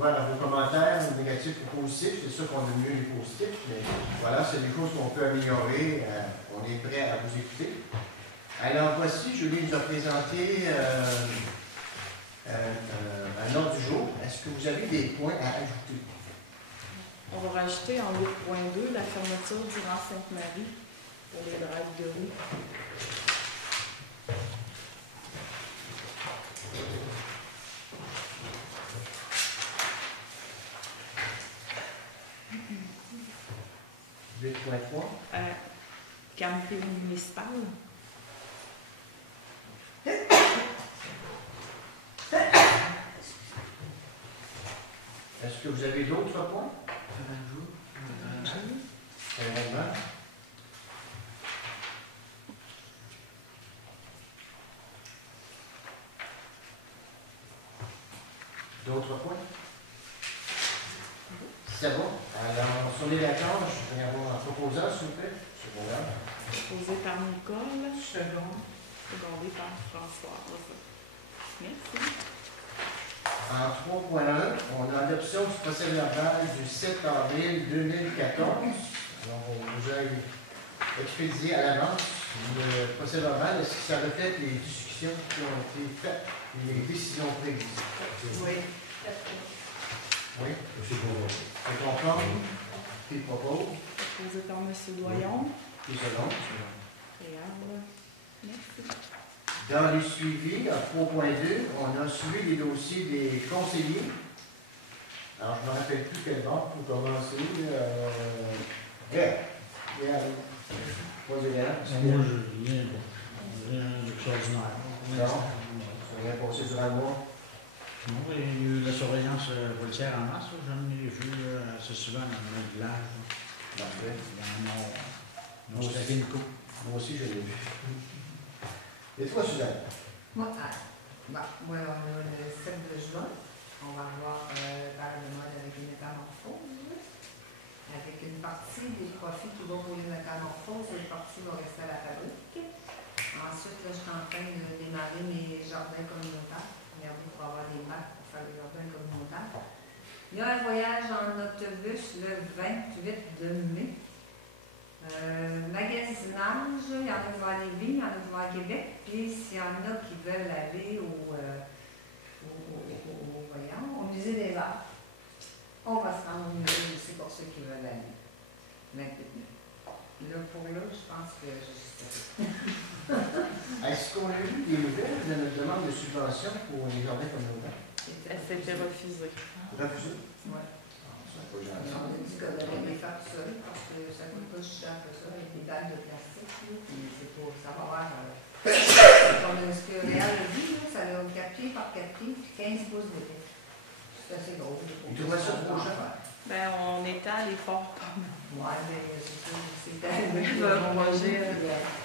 ouvert à vos commentaires, négatifs ou positifs. C'est sûr qu'on aime mieux les positifs, mais voilà, c'est des choses qu'on peut améliorer. On est prêt à vous écouter. Alors, voici, Julie nous a présenté un ordre du jour. Est-ce que vous avez des points à ajouter? On va rajouter en 8.2 la fermeture du rang Sainte-Marie pour les drives de rue. Camping municipal. Est-ce que vous avez d'autres points? D'autres points? C'est bon. Alors, sur les vacances, je vais avoir un proposant, s'il vous plaît. Proposé par Nicole. Second. Secondé par François. Merci. En 3.1, on a l'adoption du procès verbal du 7 avril 2014. Alors, on vous a expédié à l'avance le procès verbal. Est-ce que ça reflète les discussions qui ont été faites, les décisions prises? Oui. Oui. C'est conforme. Qui propose? Proposé par M. Doyon. Qui second? Agréable. Merci. Dans les suivis, à 3.2, on a suivi les dossiers des conseillers. Alors, je ne me rappelle plus quel banque pour commencer. Moi, je viens d'extraordinaire. Non, ça vient passer durant le mois. Non, il y a eu la surveillance policière en masse. J'en ai vu assez souvent dans notre village. Parfait. Dans nos Stavinco. Moi aussi, je l'ai vu. Et toi, Suzanne? Moi, on a le 7 juin. On va avoir dans le mode avec une métamorphose. Avec une partie des profits qui vont pour une métamorphose et une partie va rester à la fabrique. Ensuite, là, je suis en train de démarrer mes jardins communautaires. Regardez pour avoir des bacs pour faire des jardins communautaires. Il y a un voyage en autobus le 28 de mai. Magasinage, il y en a qui vont à Lévis, il y en a qui vont à Québec, puis s'il y en a qui veulent aller au musée des arts, on va se rendre au musée aussi pour ceux qui veulent aller. Là, pour là, je pense que je suis Est-ce qu'on a eu des nouvelles de notre demande de subvention pour les jardins communautaires? Elle s'était refusée. Refusé? Oui. On a dit qu'on allait les faire tout seul parce que ça coûte pas si cher que ça, avec des dalles de plastique, puis c'est pour savoir. Comme ce que Réal a dit, ça a 4 pieds par 4 pieds, puis 15 pouces d'épais. C'est assez gros. Tu trouvais ça trop cher? Ben, on étale les forts comme. Oui, mais c'est ça. C'était un projet.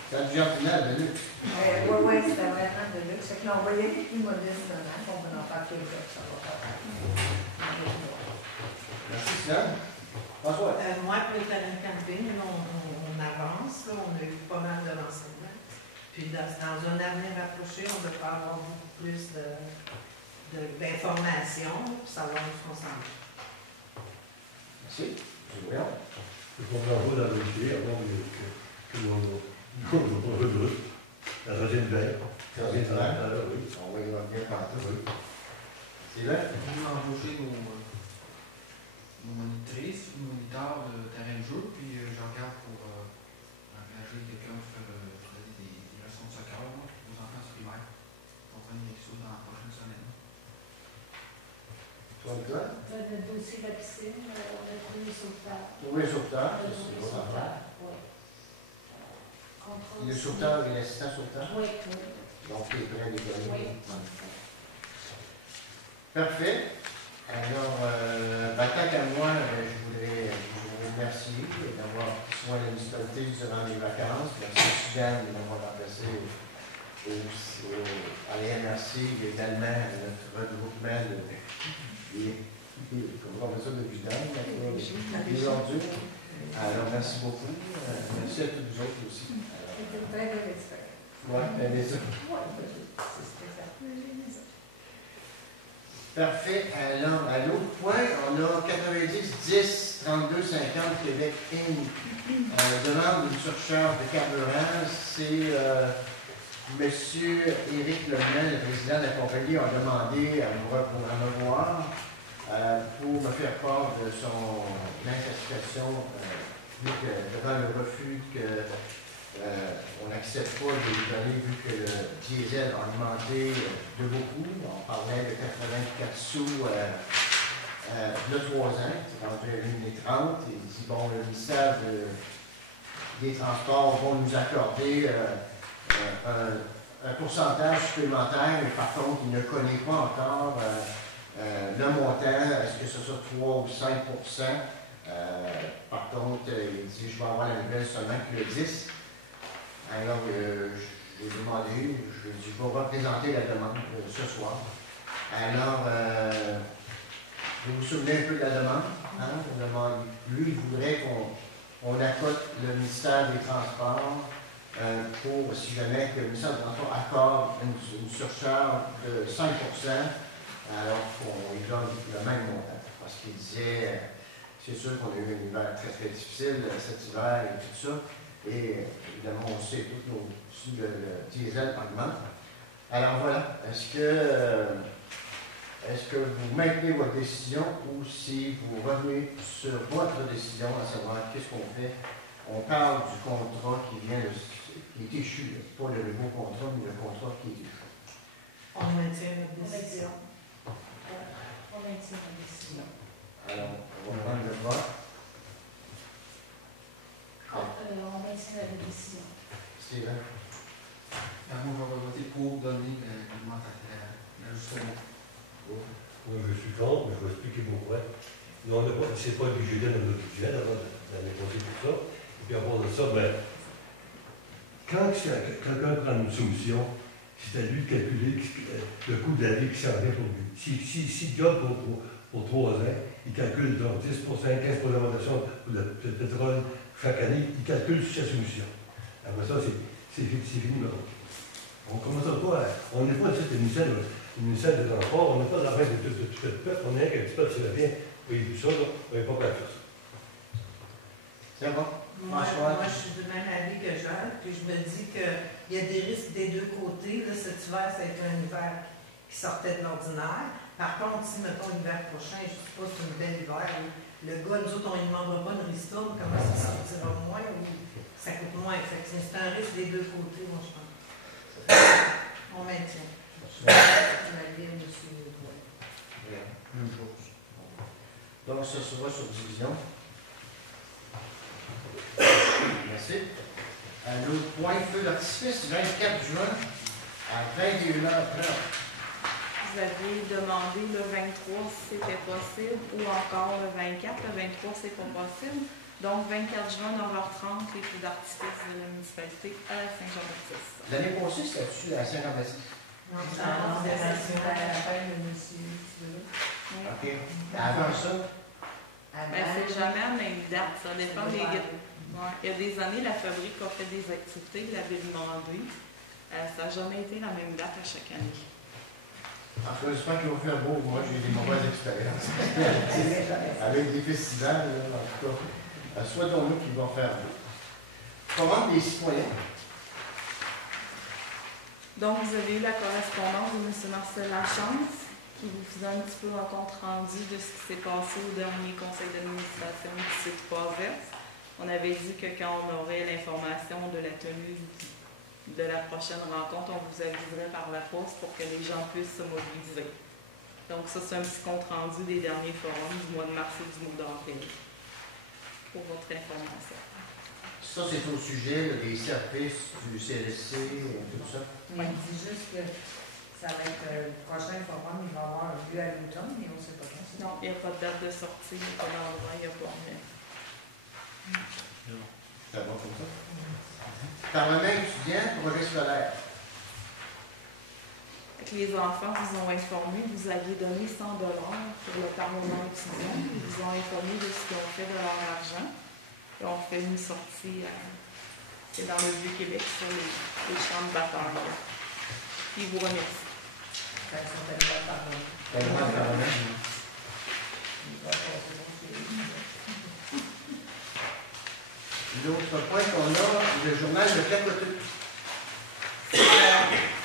Ça devient en finale de luxe. Oui, c'était vraiment de luxe. Fait que là, on va y aller plus modestement, on va en faire quelque chose, ça va faire. Merci, Suzanne. François? Moi, pour le terrain de camping, on avance, là, on a eu pas mal de renseignements. Puis dans un avenir rapproché, on devrait avoir beaucoup plus d'informations pour savoir où on s'en va. Merci. Je vois. Il faut qu'on envoie dans le dossier avant que l'on redouble. La troisième veille. Oui. On va y revenir par tout. C'est vrai? On a embauché nos monitrices, moniteurs de terrain de jeu, puis je regarde pour engager quelqu'un pour faire des leçons de soccer aux enfants primaires. On va faire quelque chose dans la prochaine semaine. Toi, Nicolas? Le dossier de la piscine, on a trouvé le sauvetage. Oui, le sauveteur. Le sauveteur, oui. Le sauveteur et l'assistant sauveteur? Oui. Donc, les prêts des données. Oui. Parfait. Alors, tant qu'à moi, je voudrais vous remercier d'avoir pris soin de la municipalité durant les vacances. Merci Suzanne de m'avoir remplacé à l'ANRC, également à notre regroupement comment on fait ça de vidange, les ordures. Alors, merci beaucoup. Merci à tous vous autres aussi. C'était une très belle expérience. Oui, bien ça. Oui, c'est spécial. Parfait. Alors, à l'autre point, on a 90 10 32 50 Québec Inc. Demande une surcharge de carburant. C'est M. Éric Lemel, le président de la compagnie, a demandé à me voir pour me faire part de son insatisfaction vu que devant le refus on n'accepte pas de lui donner vu que le diesel a augmenté de beaucoup. On parlait de 84 sous de 3 ans, c'est rendu à 1,30. Il dit, bon, le ministère des Transports va nous accorder un pourcentage supplémentaire, mais par contre, il ne connaît pas encore le montant, est-ce que ce soit 3 ou 5 par contre, il dit, je vais avoir la nouvelle seulement que le 10. Alors, je lui ai demandé, je lui ai dit, je vais représenter la demande ce soir. Alors, vous vous souvenez un peu de la demande? Hein? Lui, il voudrait qu'on accote le ministère des Transports pour, si jamais que le ministère des Transports accorde une surcharge de 5 alors qu'on lui donne le même montant. Parce qu'il disait, c'est sûr qu'on a eu un hiver très, très difficile cet hiver et tout ça. Et évidemment, on sait tout si le diesel augmente. Alors voilà, est-ce que vous maintenez votre décision ou si vous revenez sur votre décision, à savoir qu'est-ce qu'on fait? On parle du contrat qui est échu, pas le nouveau contrat, mais le contrat qui est échu. On maintient notre décision. On maintient la décision. Alors, on va prendre le vote. On maintient la décision. Steven? Moi, je vais voter pour donner l'ajustement. Moi, je suis contre, mais je vais expliquer pourquoi. Nous, c'est pas budgété dans notre budget, l'année passée, tout ça. Et puis, à part de ça, ben, quand quelqu'un prend une soumission, c'est à lui de calculer le coût de la vie qui s'en vient pour lui. S'il job pour 3 ans, il calcule genre 10 15 d'augmentation pour le pétrole chaque année, il calcule sur sa soumission. Après ça, c'est fini. On commence pas on n'est pas une ministère de transport, on n'est pas dans la main de tout le peuple, on est avec un petit peuple qui revient, oui, tout ça, on n'est pas prêt à faire ça. C'est bon? Moi, je suis du même avis que Jean, puis je me dis qu'il y a des risques des deux côtés. Là, cet hiver, ça a été un hiver qui sortait de l'ordinaire. Par contre, si, mettons, l'hiver prochain, je ne sais pas si c'est un bel hiver, le gars, nous autres, on ne lui demandera pas une ristourne, comment ça sortira moins ou ça coûte moins. C'est un risque des deux côtés, moi, je pense. On maintient. Même chose. Donc, ça sera sur division. Merci. L'autre point, feu d'artifice, 24 juin à 21h30. Vous aviez demandé le 23 si c'était possible ou encore le 24. Le 23, c'est pas possible. Donc, 24 juin, 9h30, les feux d'artifice de la municipalité à la Saint-Jean-Baptiste. L'année passée, c'était-tu à Saint-Jean-Baptiste? Non, c'est la fin de monsieur. OK. Avant ça? C'est jamais la même date. Ça dépend des guides. Il y a des années, la fabrique a fait des activités, il avait demandé. Ça n'a jamais été la même date à chaque année. En tout cas, j'espère qu'il va faire beau. Moi, j'ai eu des mauvaises expériences. Avec des festivals, en tout cas. Souhaitons-nous qu'il va faire beau. Commande des citoyens. Donc, vous avez eu la correspondance de M. Marcel Lachance, qui vous faisait un petit peu un compte rendu de ce qui s'est passé au dernier conseil d'administration qui s'est passé. On avait dit que quand on aurait l'information de la tenue de la prochaine rencontre, on vous aviserait par la poste pour que les gens puissent se mobiliser. Donc ça, c'est un petit compte rendu des derniers forums du mois de mars et du mois d'avril, pour votre information. Ça, c'est au sujet des services du CLSC et tout ça? Il dit juste que ça va être le prochain forum, il va avoir lieu à l'automne, mais on ne sait pas quand. Non, il n'y a pas de date de sortie, il n'y a pas d'endroit, il n'y a pas rien. Ça va comme ça? Parlement étudiant, projet scolaire. Les enfants vous ont informé, vous aviez donné 100 $ pour le Parlement étudiant. Ils vous ont informé de ce qu'ils ont fait de leur argent. Et on fait une sortie, c'est dans le Vieux-Québec, sur les champs de bataille. Ils vous remercient. Quand ils sont allés voir par là. Tellement quand même. Ils vont passer mon chéri. L'autre point qu'on a, le journal de capoté.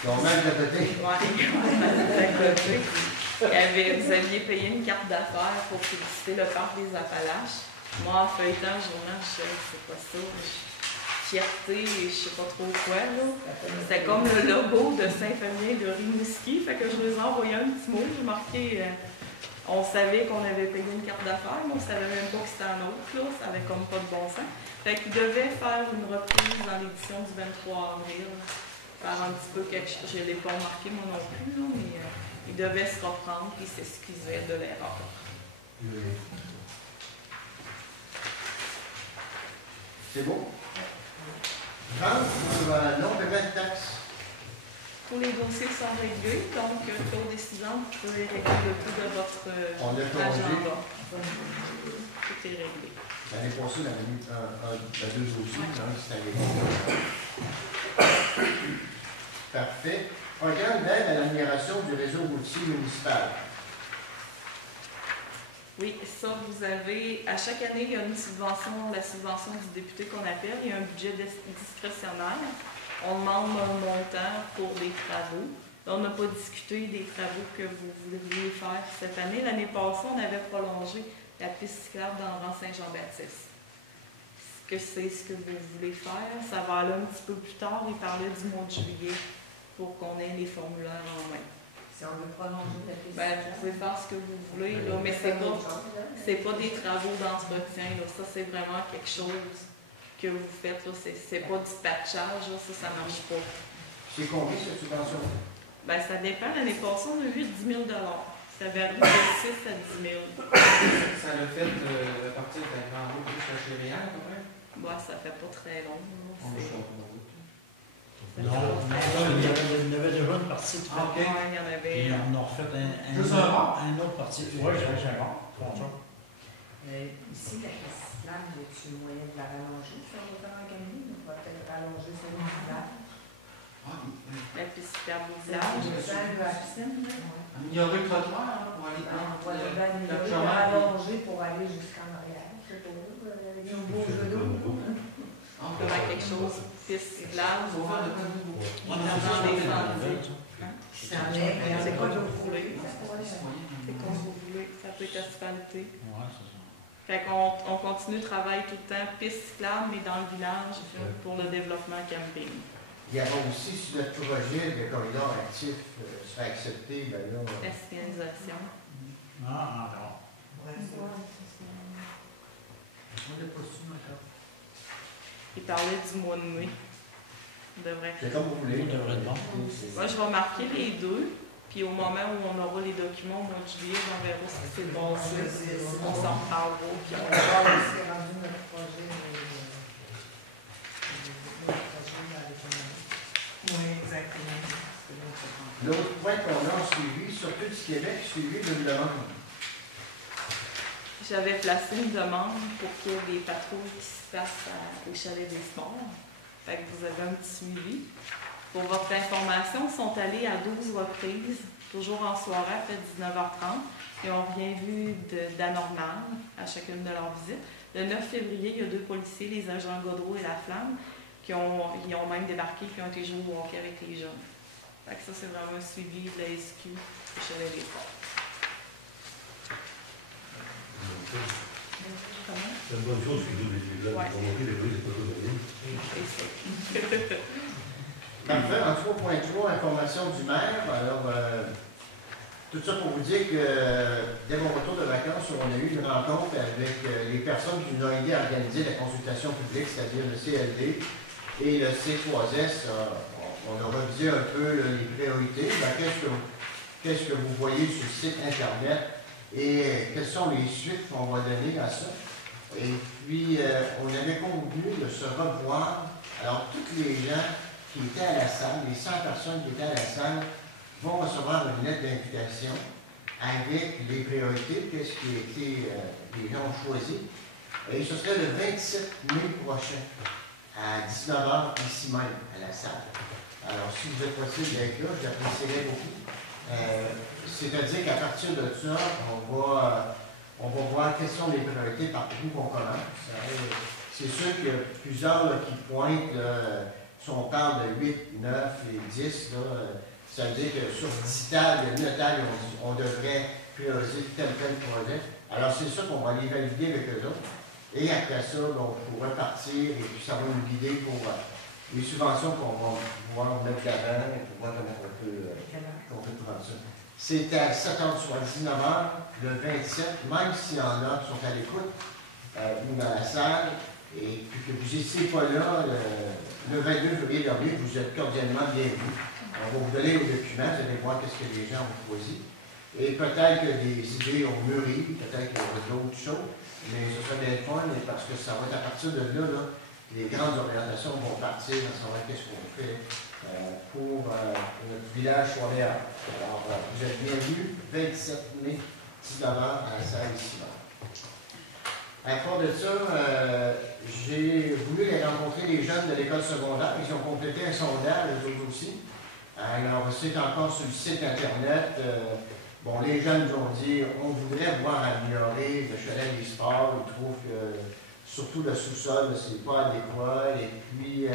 Journal de capoté. Vous aviez payé une carte d'affaires pour publiciter le parc des Appalaches. Moi, en feuilletant le journal, je disais, c'est pas ça. Fierté, je sais pas trop quoi, là. C'était comme le logo de Saint-Famien de Rimouski. Fait que je les ai envoyé un petit mot. J'ai marqué, on savait qu'on avait payé une carte d'affaires, mais on savait même pas que c'était un autre, là. Ça avait comme pas de bon sens. Fait qu'ils devaient faire une reprise dans l'édition du 23 avril. Faire un petit peu quelque chose. Je ne l'ai pas remarqué, moi non plus, là, mais ils devaient se reprendre et s'excuser de l'erreur. C'est bon? 30 pour non-paiement de taxes. Tous les dossiers sont réglés, donc taux décidant, vous pouvez régler le tout de votre On a agenda. congé. Tout est réglé. L'année passée, on avait mis deux dossiers, donc c'était réglé. Parfait. Programme d'aide à l'amélioration du réseau routier municipal. Oui, ça, vous avez, à chaque année, il y a une subvention, la subvention du député qu'on appelle, il y a un budget discrétionnaire. On demande un montant pour des travaux. On n'a pas discuté des travaux que vous voudriez faire cette année. L'année passée, on avait prolongé la piste cyclable dans le rang Saint-Jean-Baptiste. Est-ce que c'est ce que vous voulez faire? Ça va aller un petit peu plus tard. Il parlait du mois de juillet pour qu'on ait les formulaires en main. Si on veut prolonger la piste. Vous pouvez faire ce que vous voulez, là, mais c'est pas des travaux d'entretien. Ça, c'est vraiment quelque chose que vous faites. C'est pas du patchage. Là, ça marche pas. C'est combien cette subvention? Ça dépend. L'année passée, on a vu 10 000 ça varie de 6 à 10 000. Ça l'a fait à partir de la grande route jusqu'à Chéréal, à peu près? Ça fait pas très long. On va changer de route. Non, il y avait déjà une partie de fait. Ok. Il y en avait. Puis on a refait Juste un bar? un autre partie. Oui, j'ai un bar. Ici, la piste cyclable, y a-t-il moyen de la rallonger sur l'autant organisé? On va peut-être rallonger sur le village. La piste cyclable au village. De la piscine, là. Améliorer le trottoir hein, pour aller On dans va le le rallonger pour aller jusqu'en arrière. C'est pour eux, avec nos beaux genoux. On peut faire quelque chose, piste cyclable, On va faire de quoi de nouveau. on a dans des sentiers. C'est quoi que vous voulez? C'est comme vous voulez. Ça peut être asphalté. Oui, c'est ça. Fait qu'on continue de travailler tout le temps, piste cyclable, mais dans le village pour le développement camping. Il y avait aussi sur notre projet de corridor actif, se fait accepter, là. La signalisation. Ah, encore. Ouais, On n'a pas su encore. Il parlait du mois de mai. On devrait. C'est comme vous voulez. On devrait être bon. Moi, je vais marquer les deux, puis au moment où on aura les documents au mois de juillet, on verra si c'est bon. On s'en reparlera, puis On on va voir où c'est rendu notre projet. Oui, exactement. L'autre point qu'on a suivi, surtout du Québec, suivi d'une demande. J'avais placé une demande pour qu'il y ait des patrouilles qui se passent au Chalet des Sports. Fait que vous avez un petit suivi. Pour votre information, ils sont allés à 12 reprises, toujours en soirée, à 19h30. Ils ont rien vu d'anormal à chacune de leurs visites. Le 9 février, il y a 2 policiers, les agents Godreau et La Flamme, ils ont même débarqué et ont été joués au hockey avec les jeunes. Fait que ça, c'est vraiment un suivi de la SQ au Chalet des Sports. C'est une bonne chose qu'ils doivent là. Pour montrer les bruits, c'est pas tout donné. C'est ça. Parfait. En 3.3, information du maire. Alors, tout ça pour vous dire que dès mon retour de vacances, on a eu une rencontre avec les personnes qui nous ont aidé à organiser la consultation publique, c'est-à-dire le CLD et le C3S. On a revisé un peu les priorités. Qu'est-ce que vous voyez sur le site Internet et quelles sont les suites qu'on va donner à ça. Et puis, on avait convenu de se revoir. Alors, tous les gens qui étaient à la salle, les 100 personnes qui étaient à la salle, vont recevoir une lettre d'invitation avec les priorités, qu'est-ce qui a été les noms choisis. Et ce serait le 27 mai prochain, à 19h, ici même, à la salle. Alors, si vous êtes possible d'être là, j'apprécierais beaucoup. C'est-à-dire qu'à partir de ça, on va voir quelles sont les priorités par où qu'on commence. C'est sûr qu'il y a plusieurs là, qui pointent, là, si on parle de 8, 9 et 10, là, ça veut dire que sur 10 tables, il y a 9 tables, on devrait prioriser tel projet. Alors c'est ça qu'on va aller valider avec eux autres. Et après ça, on pourra partir et puis ça va nous guider pour les subventions qu'on va pouvoir mettre l'avant et pour voir comment on peut prendre ça. C'est à 7h du soir, 19h, le 27, même s'il y en a qui sont à l'écoute ou dans la salle, et puis que vous n'étiez pas là le 22 février dernier, vous êtes cordialement bienvenus. On va vous donner les documents, vous allez voir ce que les gens ont choisi. Et peut-être que des idées ont mûri, peut-être qu'il y aura d'autres choses, mais ce sera bien fun, parce que ça va être à partir de là, les grandes orientations vont partir à savoir qu'est-ce qu'on fait pour notre village Choix-Léal. Alors, vous êtes bienvenus, 27 mai, 19h à la salle ici. À part de ça, j'ai voulu les rencontrer les jeunes de l'école secondaire. Ils ont complété un sondage, eux autres aussi. Alors, c'est encore sur le site Internet. Bon, les jeunes nous ont dit on voudrait voir améliorer le chalet des sports. Ils trouvent que, surtout le sous-sol, c'est pas adéquat. Et puis,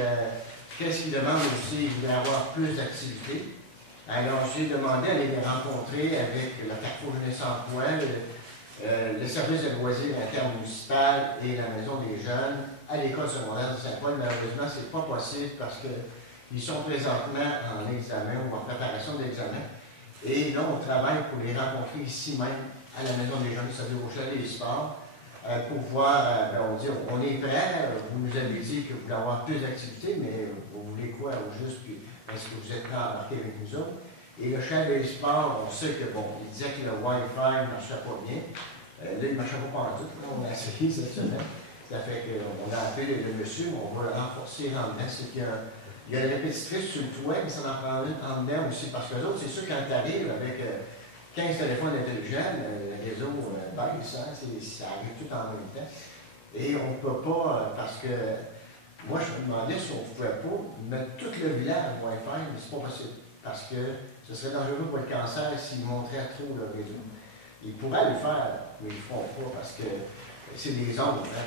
qu'est-ce qu'ils demandent aussi? Ils voudraient avoir plus d'activités. Alors, j'ai demandé à les rencontrer avec le Carrefour Jeunesse Emploi, le service de loisirs intermunicipal et la maison des jeunes à l'école secondaire de Saint-Paul. Malheureusement, ce n'est pas possible parce qu'ils sont présentement en examen ou en préparation d'examen. Et là, on travaille pour les rencontrer ici même, à la maison des jeunes, c'est-à-dire au chalet des sports, pour voir, on dit, on est prêt, vous nous avez dit que vous voulez avoir plus d'activités, mais vous voulez quoi au juste, puis est-ce que vous êtes prêts à embarquer avec nous autres? Et le chalet des sports, on sait que, bon, il disait que le Wi-Fi ne marchait pas bien. Là, il ne marchait pas en tout. On a essayé cette semaine. Ça fait qu'on a appelé le monsieur, on va le renforcer en dedans. C'est qu'il y a une répétitrice sur le toit, mais ça en prend une en dedans aussi. Parce que les autres, c'est sûr, quand tu arrives avec 15 téléphones intelligents, le réseau baisse, ça arrive tout en même temps. Et on ne peut pas, parce que moi, je me demandais si on ne pouvait pas mettre tout le village en Wi-Fi, mais c'est pas possible. Parce que ce serait dangereux pour le cancer s'ils montraient trop le réseau. Ils pourraient le faire, mais ils ne le feront pas parce que c'est des ondes. Hein,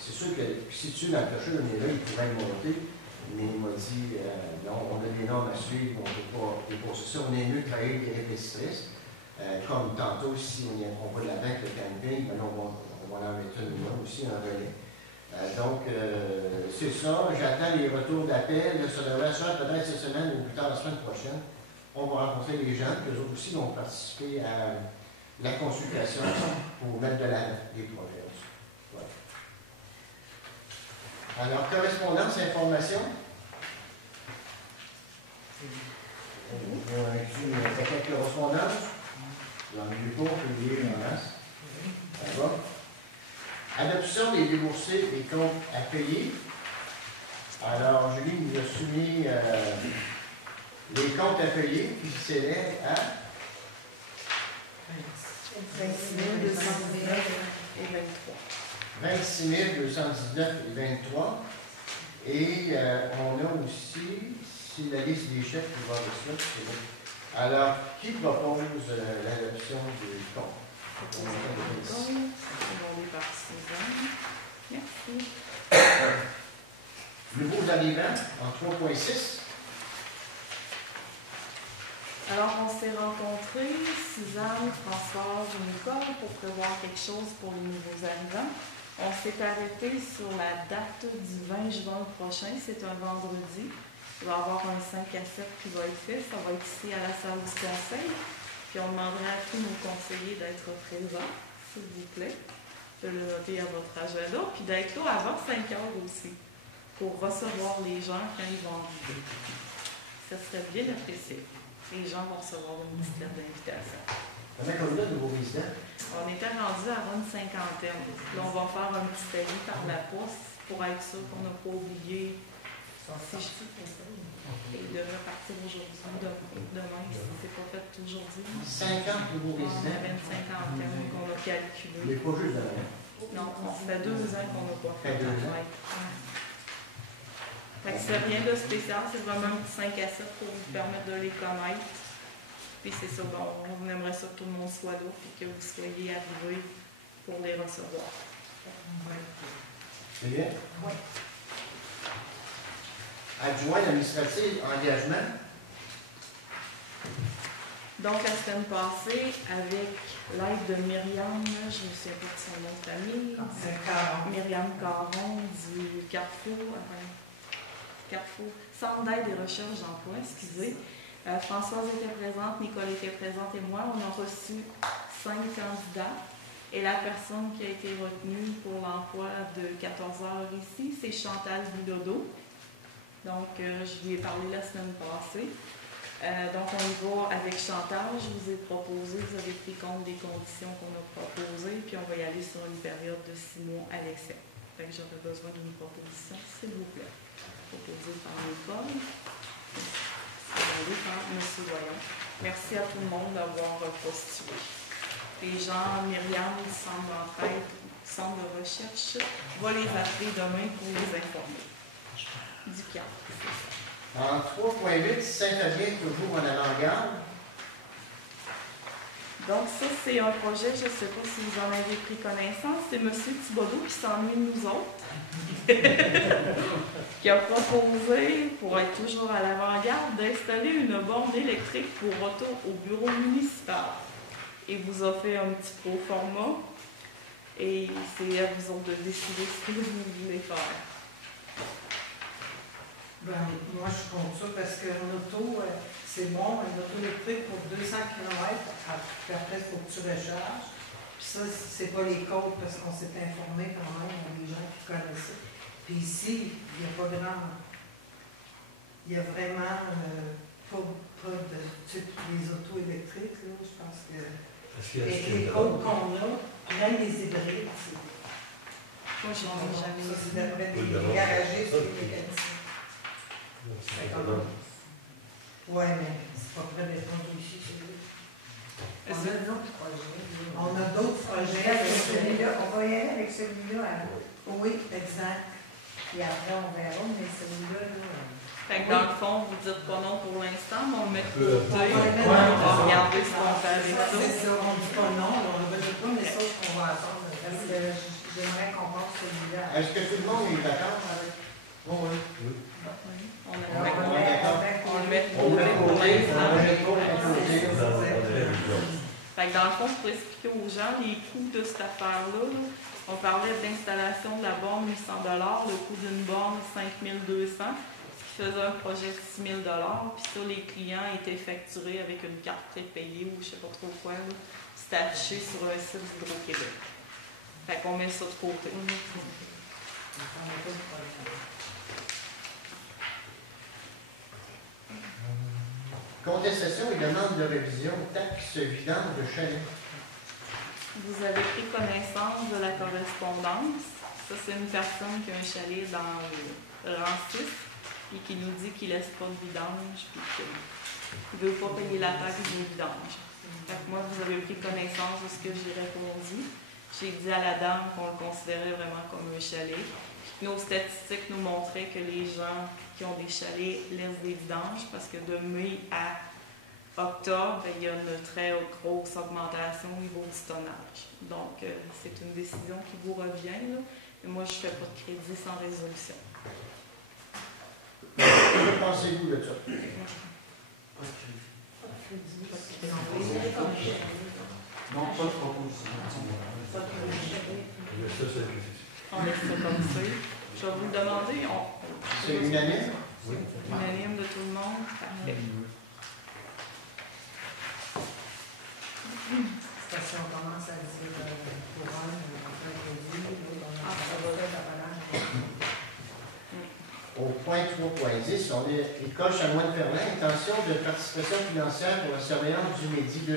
c'est sûr que si tu es dans le cachet, on est là, ils pourraient le monter. Mais il m'a dit, non, on a des normes à suivre, on ne peut pas déposer ça. On est mieux de travailler avec des répétitrices. Comme tantôt, si on va de l'avant avec le camping, mais on va en mettre une aussi, un relais. Donc, c'est ça. J'attends les retours d'appel. Ça devrait se faire peut-être cette semaine ou plus tard la semaine prochaine. On va rencontrer les gens, eux autres aussi vont participer à la consultation pour mettre de l'avant des projets aussi. Voilà. Alors, correspondance, information. On va inclure le paquet de correspondance. J'en ai vu pas, on peut lire en masse. Ça va. Adoption des déboursés et comptes à payer. Alors, Julie nous a soumis les comptes à payer qui s'élèvent à 26 219 et 23. 26 219 et 23. Et on a aussi, si la liste des chefs qui va avec ça, c'est bon. Alors, qui propose l'adoption du compte? Merci. Nouveaux arrivants en 3.6. Alors, on s'est rencontrés, Suzanne, Françoise et Nicole, pour prévoir quelque chose pour les nouveaux arrivants. On s'est arrêté sur la date du 20 juin prochain, c'est un vendredi. Il va y avoir un 5 à 7 qui va être fait, ça va être ici à la salle du conseil. Puis on demanderait à tous nos conseillers d'être présents, s'il vous plaît, de le noter à votre agenda, puis d'être là avant 5 heures aussi, pour recevoir les gens quand ils vont arriver. Ça serait bien apprécié. Les gens vont recevoir une petite lettre d'invitation. Combien on a de nouveaux résidents? On était rendu à une cinquantaine. Là, on va faire un petit avis par la poste pour être sûr qu'on n'a pas oublié. Si je dis pour ça, il devrait partir aujourd'hui, demain, si ce n'est pas fait aujourd'hui. 50 nouveaux résidents? On avait une cinquantaine qu'on a calculé. Mais pas juste d'un an. Non, ça fait 2 ans qu'on n'a pas fait. Ça fait 2 ans. Fait que c'est rien de spécial, c'est vraiment un petit 5 à 7 pour vous permettre de les connaître. Puis c'est ça, bon, on aimerait ça que tout le monde soit là et que vous soyez arrivés pour les recevoir. C'est bien? Oui. Adjoint administratif, engagement. Donc, la semaine passée, avec l'aide de Myriam, je me souviens pas de son nom de famille, C'est 40. Myriam Caron du Carrefour, Centre d'aide et recherche d'emploi, excusez. Françoise était présente, Nicole était présente et moi. On a reçu 5 candidats. Et la personne qui a été retenue pour l'emploi de 14 heures ici, c'est Chantal Bilodeau. Donc, je lui ai parlé la semaine passée. Donc, on y va avec Chantal. Je vous ai proposé, vous avez pris compte des conditions qu'on a proposées, puis on va y aller sur une période de 6 mois à l'essai. Fait que j'aurais besoin d'une proposition, s'il vous plaît. Proposée par Nicole. Proposée par M. Voyon. Merci à tout le monde d'avoir postulé. Les gens, Myriam, Centre d'entraide, Centre de recherche, va les appeler demain pour les informer. Du CAP, c'est ça. En 3.8, Saint-Fabien, toujours en avant-garde. Donc ça, c'est un projet, je ne sais pas si vous en avez pris connaissance, c'est M. Thibodeau qui s'ennuie de nous autres, qui a proposé, pour être toujours à l'avant-garde, d'installer une borne électrique pour retour au bureau municipal. Il vous a fait un petit pro format et c'est à vous autres de décider ce que vous voulez faire. Ben, moi, je compte ça parce qu'un auto, c'est bon, un auto électrique pour 200 km, puis après, il faut que tu recharges. Puis ça, c'est pas les côtes parce qu'on s'est informé quand même, il y a des gens qui connaissent ça. Puis ici, il n'y a pas grand. Il y a vraiment pas de. Tu sais, les autos électriques, là, je pense que. Les côtes qu'on a, même les hybrides, c'est. Moi, je n'en ai jamais Ça, c'est vu. d'après des garagistes ou des mécaniciens. Oui, mais c'est pas près d'être rendu ici, celui-là. On a un autre projet. On a d'autres projets Avec avec celui-là, on va y aller avec celui-là avant. Oui, exact. Puis après, on verra, mais celui-là, là. Fait que dans le fond, vous dites pas non pour l'instant, mais on le met de On côté. va le mettre On de va côté. regarder ce qu'on fait avec ça. C'est ça, on ne dit pas non, on ne veut pas, mais sauf qu'on va attendre. Parce que j'aimerais qu'on pense celui-là. Est-ce que tout le monde est d'accord avec? Oui, oui. On On aimerait qu'on le met on le met de côté pour l'instant. Fait que dans le fond, pour expliquer aux gens les coûts de cette affaire-là, là, on parlait de l'installation de la borne 800 $, le coût d'une borne 5 200 $, ce qui faisait un projet de 6 000 $. Puis ça, les clients étaient facturés avec une carte prépayée ou je sais pas trop quoi. C'était affiché sur un site d'Hydro-Québec. Fait qu'on met ça de côté. Contestation et demande de révision, taxe vidange de chalet. Vous avez pris connaissance de la correspondance. Ça, c'est une personne qui a un chalet dans le rang 6 et qui nous dit qu'il ne laisse pas de vidange et qu'il ne veut pas payer la taxe de vidange. Fait que moi, vous avez pris connaissance de ce que j'ai répondu. J'ai dit à la dame qu'on le considérait vraiment comme un chalet. Nos statistiques nous montraient que les gens qui ont des chalets laissent des vidanges parce que de mai à octobre, il y a une très grosse augmentation au niveau du tonnage. Donc, c'est une décision qui vous revient. Là. Et moi, je ne fais pas de crédit sans résolution. Que pensez-vous de ça? Non, pas de proposition. On laisse ça comme ça. Je vais vous le demander. C'est unanime? Oui. Unanime de tout le monde. Parfait. Parce que si on commence à dire couronne, on fait un crédit, on Au point 3.10, il coche à Moine Ferland, intention de participation financière pour la surveillance du Midi 2014-2015.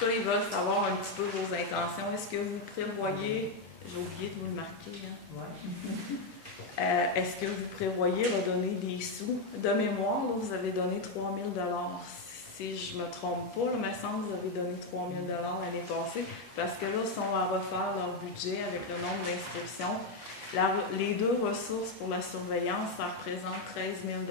Ça, ils veulent savoir un petit peu vos intentions. Est-ce que vous prévoyez, j'ai oublié de vous le marquer, hein? Est-ce que vous prévoyez redonner des sous? De mémoire, là, vous avez donné 3 000 $. Si je ne me trompe pas, il me semble que vous avez donné 3 000 $ l'année passée, parce que là, ils sont à refaire leur budget avec le nombre d'inscriptions. Les deux ressources pour la surveillance, ça représente 13 000 $.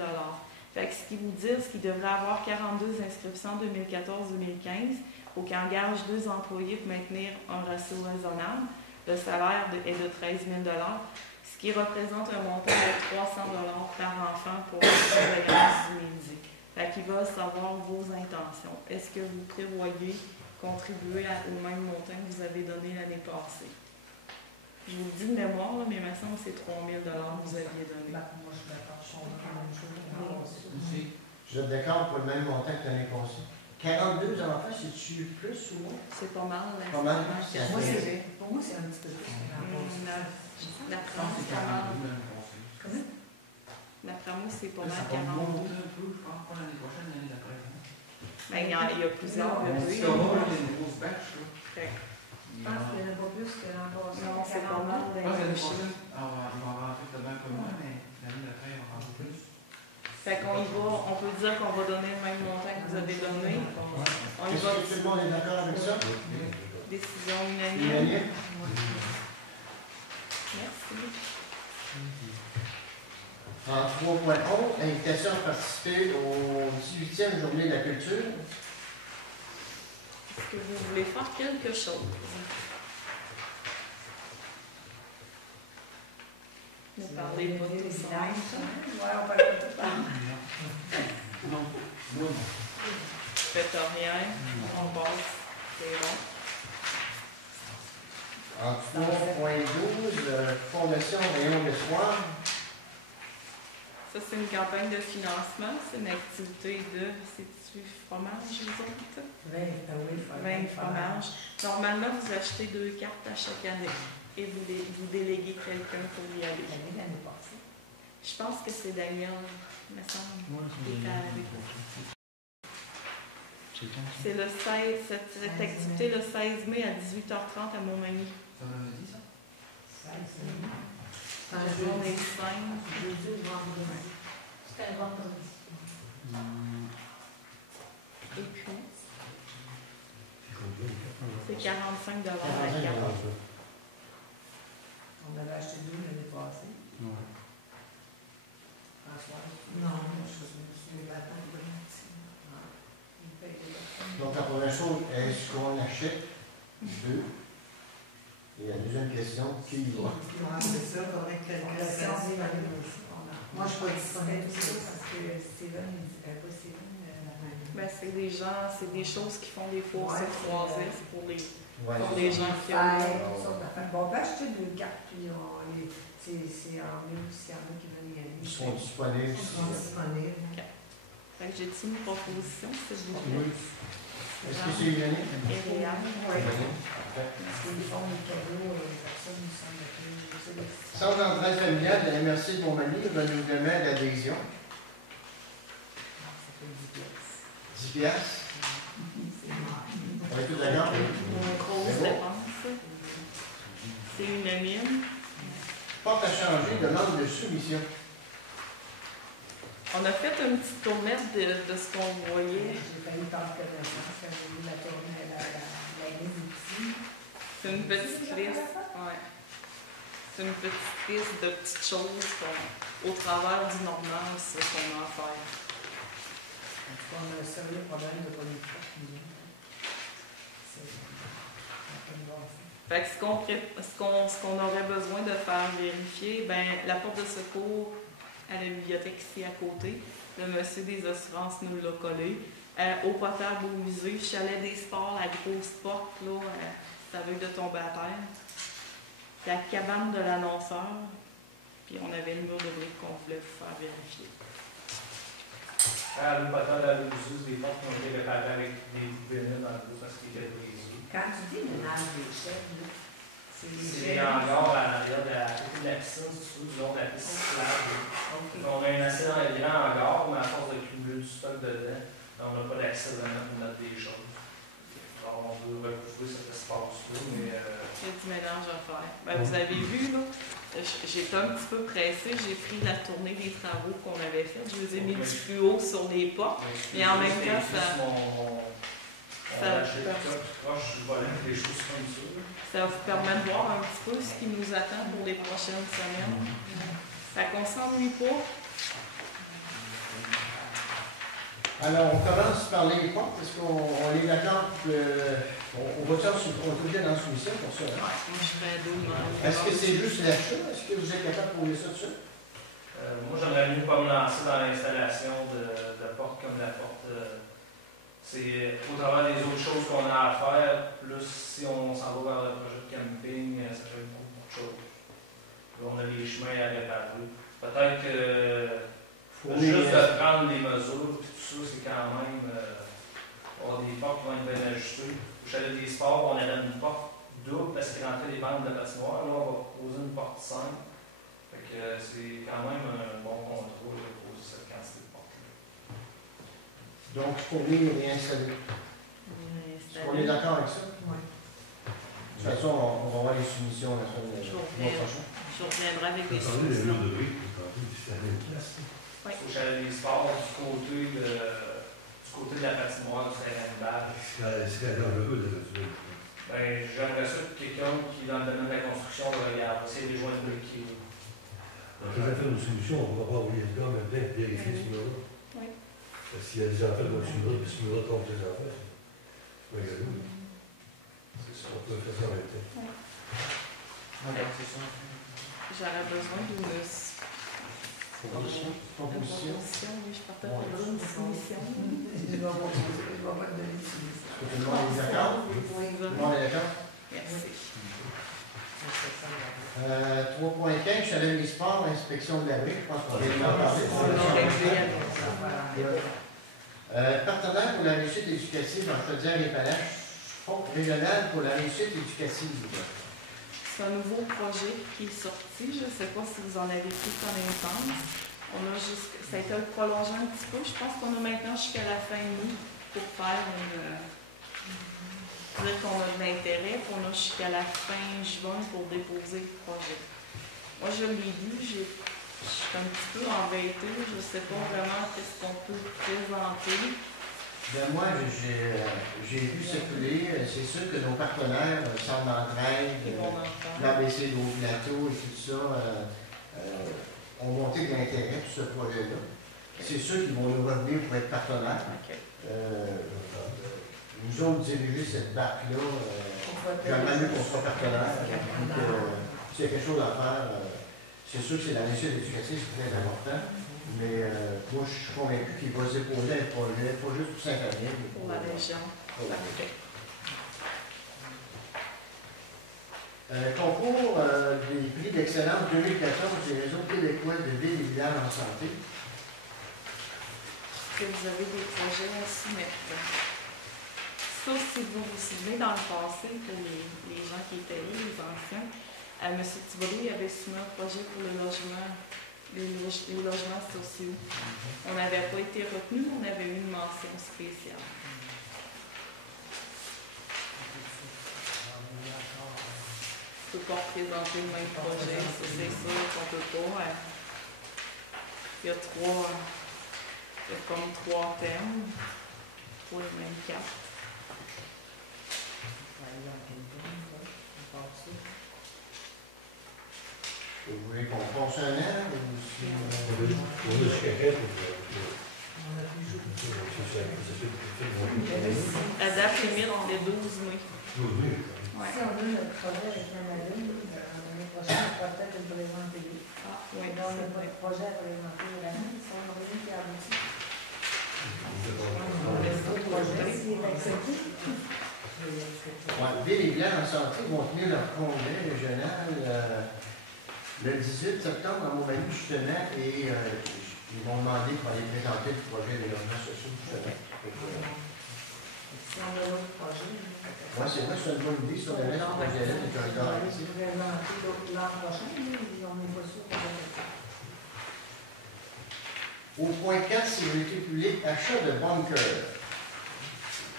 Fait que ce qu'ils vous disent, c'est qu'ils devraient avoir 42 inscriptions en 2014-2015. Il faut qu'ils engagent 2 employés pour maintenir un ratio raisonnable. Le salaire est de 13 000 $, ce qui représente un montant de 300 $ par enfant pour la surveillance du midi. Fait qu'ils veulent savoir vos intentions. Est-ce que vous prévoyez contribuer au même montant que vous avez donné l'année passée? Je vous le dis de mémoire, là, mais il me semble que c'est 3 000 $ que vous aviez donné. Moi, je suis d'accord, je suis la même chose. Aussi. Je suis d'accord pour le même montant que l'année passée. 42 enfants, c'est-tu plus ou moins? C'est pas mal. Là, Pas mal. Pour moi, c'est un petit peu plus. D'après moi, c'est pas mal. Comment? D'après moi, c'est pas Ça mal va 42. monter un peu, je pense, pas l'année prochaine, l'année d'après. Ben, il y a plusieurs Non, bébés. C'est pas mal, il y a une grosse batch, là. Fait que, Je pense qu'il y en a pas plus que l'an passé. non, c'est pas mal. Je pense que l'année prochaine, ils vont rentrer peut-être un peu moins, mais l'année d'après, ils vont rentrer plus. Fait qu'on y va, on peut dire qu'on va donner le même montant que vous avez donné. On y Est-ce va. que tout le monde est d'accord avec ça? Décision unanime. Unanime? Merci. En 3.11, invitation à participer au 18e Journée de la culture. Est-ce que vous voulez faire quelque chose? Ne parlez pas tous en même temps. Ouais, on parle pas tout Non, moi non. Faites rien. On passe. C'est bon. En 3.12, Fondation Rayon le soir. Ça, c'est une campagne de financement. C'est une activité de. C'est-tu fromage, vous autres? 20 fromages. Normalement, vous achetez 2 cartes à chaque année et vous déléguez quelqu'un pour y aller. L'année passée. Je pense que c'est Daniel, me semble. Moi, qui est avec c'est quand? C'est le 16, cette activité le 16 mai à 18h30 à Montmagny. Ça m'a dit ça? C'est un journée simple. Jeudi ou vendredi. C'est un vendredi. Et puis, C'est combien? c'est 45 $ la 45 carte. $. On avait acheté 2 l'année passée. Ouais. François? Non, je suis le matin de Il paye des personnes. Donc, la première chose, est-ce qu'on achète 2? Et la deuxième question, qui y va? Ouais, c'est ça, il faudrait que quelqu'un Question, fasse. Moi, je suis pas disponible parce que Steven, il dit pas Steven, Ben, c'est des gens, c'est des choses qui font des fois Ouais, c'est croisés, c'est pour les Ouais, pour c'est les ça. gens qui ont. toutes sortes d'affaires. Bon, on va acheter 2 cartes, puis c'est en mieux s'il y en a qui veulent y aller. Ils seront disponibles. Ils sont disponibles. Fait que j'ai-tu une proposition, s'il vous Oui. plaît? Est-ce que c'est unanime? Et Réal? Oui. Parfait. Parce qu'ils font des cadeaux, les personnes, ils sont Centre d'entraide familiale de la MRC de Montmagny, renouvellement d'adhésion. Ça fait 10 pièces. 10 piastres. On est tous d'accord? Une grosse C'est bon. dépense. C'est unanime. Porte à changer, demande de soumission. On a fait une petite tournette de ce qu'on voyait. J'ai failli perdre connaissance quand j'ai vu la tournée, la liste ici. C'est une petite liste. Ouais. C'est une petite liste de petites choses au travers du normal, c'est ce qu'on a à faire. En tout cas, on a un sérieux problème de politique. C'est un bon fait. Fait que ce qu'on aurait besoin de faire vérifier, ben la porte de secours à la bibliothèque ici à côté, le monsieur des assurances nous l'a collé. Eau potable au musée, chalet des sports, la grosse porte, là, c'est avec de tomber à terre. La cabane de l'annonceur, puis on avait le mur de briques qu'on voulait vous faire vérifier. À l'eau potable, à l'eau douce, des portes qui ont été réparées avec des vinyles dans le dos parce qu'ils étaient brisés. Quand tu dis ménage des chefs, là, c'est les C'est des chefs. hangars à l'arrière de la côté de la piscine, sous du long de la piste cyclable. OK. On a un assez grand hangar, mais à force de cumuler du stock dedans, on n'a pas d'accès vraiment pour mettre des choses. Alors, on veut recouvrir cet espace-là, mais Il y a du ménage à faire. Ben, vous avez vu, là, j'étais un petit peu pressée, j'ai pris la tournée des travaux qu'on avait fait. Je vous ai mis du fluo sur les portes. Mais en même temps, ça- On ça- a acheté tout ça, puis proche du volet, des choses comme ça. Ça va vous permettre de voir un petit peu ce qui nous attend pour les prochaines semaines. Fait qu'on s'ennuie pas. Alors, on commence par les portes. Est-ce qu'on est d'accord on va faire on est obligé dans la soumission pour ça? Hein? Moi, je ferais deux demandes. Est-ce que c'est juste l'achat? Est-ce que vous êtes capable de poser ça dessus? Moi, j'aimerais mieux pas me lancer dans l'installation de portes comme la porte. C'est au travers des autres choses qu'on a à faire, plus si on s'en va vers le projet de camping, ça fait beaucoup de choses. Là, on a les chemins à réparer. Peut-être que juste de prendre les mesures, puis tout ça, c'est quand même avoir des portes qui vont être bien ajustées. Au chalet des sports, on avait une porte double parce qu'il rentrait des bandes de patinoire. Là, on va proposer une porte simple. Fait que c'est quand même un bon contrôle de poser cette quantité de portes-là. Donc, fournir et réinstaller. Est-ce qu'on est d'accord avec ça? Oui. De toute façon, on va voir les soumissions la semaine prochaine. Je reviendrai avec Tu des as parlé des solutions. murs de briques, tu as parlé du système de place. Oui. Au chalet des sports, du côté de la patinoire, du terrain de balle. C'est dangereux de le Ben, j'aimerais ça que quelqu'un qui est dans le domaine de la construction le regarde, essayer de les joindre briquer. Donc, quand on va faire une solution, on va voir où il y a des gars en même temps et vérifier ce mur-là. Oui. Parce qu'il y a des enfants dans ce mur-là, puis ce mur-là tombe les enfants. C'est pas galou. C'est ça, on peut faire ça en même temps. J'aurais besoin d'une Proposition. proposition. Oui, je partais pour une soumission. Je vais pas te donner de soumission. Est-ce que tout le monde est d'accord? Oui. Tout le monde est d'accord? Merci. 3.15, chalet des sports, inspection de l'abri. Je pense qu'on vient d'en parler. Partenaire pour la réussite éducative en Chaudière-et-Appalaches, Fonds régional pour la réussite éducative. C'est un nouveau projet qui est sorti. Je ne sais pas si vous en avez pris connaissance. Ça a été prolongé un petit peu. Je pense qu'on a maintenant jusqu'à la fin août pour faire dire qu'on a de l'intérêt. On a jusqu'à la fin juin pour déposer le projet. Moi, je l'ai lu. Je suis un petit peu embêtée. Je ne sais pas vraiment qu'est-ce qu'on peut présenter. Ben moi, j'ai vu circuler, c'est sûr que nos partenaires, Centre d'entraide, l'ABC de Haut-Plateau et tout ça, ont monté de l'intérêt pour ce projet-là. C'est sûr qu'ils vont nous revenir pour être partenaires. Nous autres, diriger cette barque-là, j'aimerais mieux qu'on soit partenaires. S'il y a quelque chose à faire, c'est sûr que c'est la réussite éducative, c'est très important. Mais moi, je suis convaincu qu'il va se déposer un projet, pas juste pour Saint-Fabien. Pour la région. Concours des prix d'excellence 2014 des réseaux québécois de villes et villages en santé. Que vous avez des projets à soumettre. Ça, si vous vous souvenez, dans le passé, pour les gens qui étaient là, les anciens, M. Thibodeau avait soumis un projet pour le logement. Les logements sociaux. On n'avait pas été retenu, on avait eu une mention spéciale. On ne peut pas représenter le même projet, ça c'est sûr qu'on ne peut pas. Il y a comme trois thèmes pour les mêmes cartes. Vous voulez qu'on passe un an ou si On a jusqu'à 4 La date limite, on est 12 mai. Ouais. Si on veut notre projet avec la Madeleine, l'année prochaine, on pourra peut-être le présenter. Ah, oui, Donc, on a pas de projet à présenter l'année, si on a rien qui aboutit. Le projet, s'il est accepté. Ville et villages en santé vont tenir leur congrès régional le 18 septembre à Montmagny, justement, et ils m'ont demandé pour aller présenter le projet des logements sociaux, justement. Si on a l'autre projet. Moi, c'est vrai, c'est une bonne idée sur le reste du projet-là, des corridors. On va présenter l'an prochain, mais on n'est pas sûr qu'on va le faire. Au point 4, sécurité publique, achat de bunkers.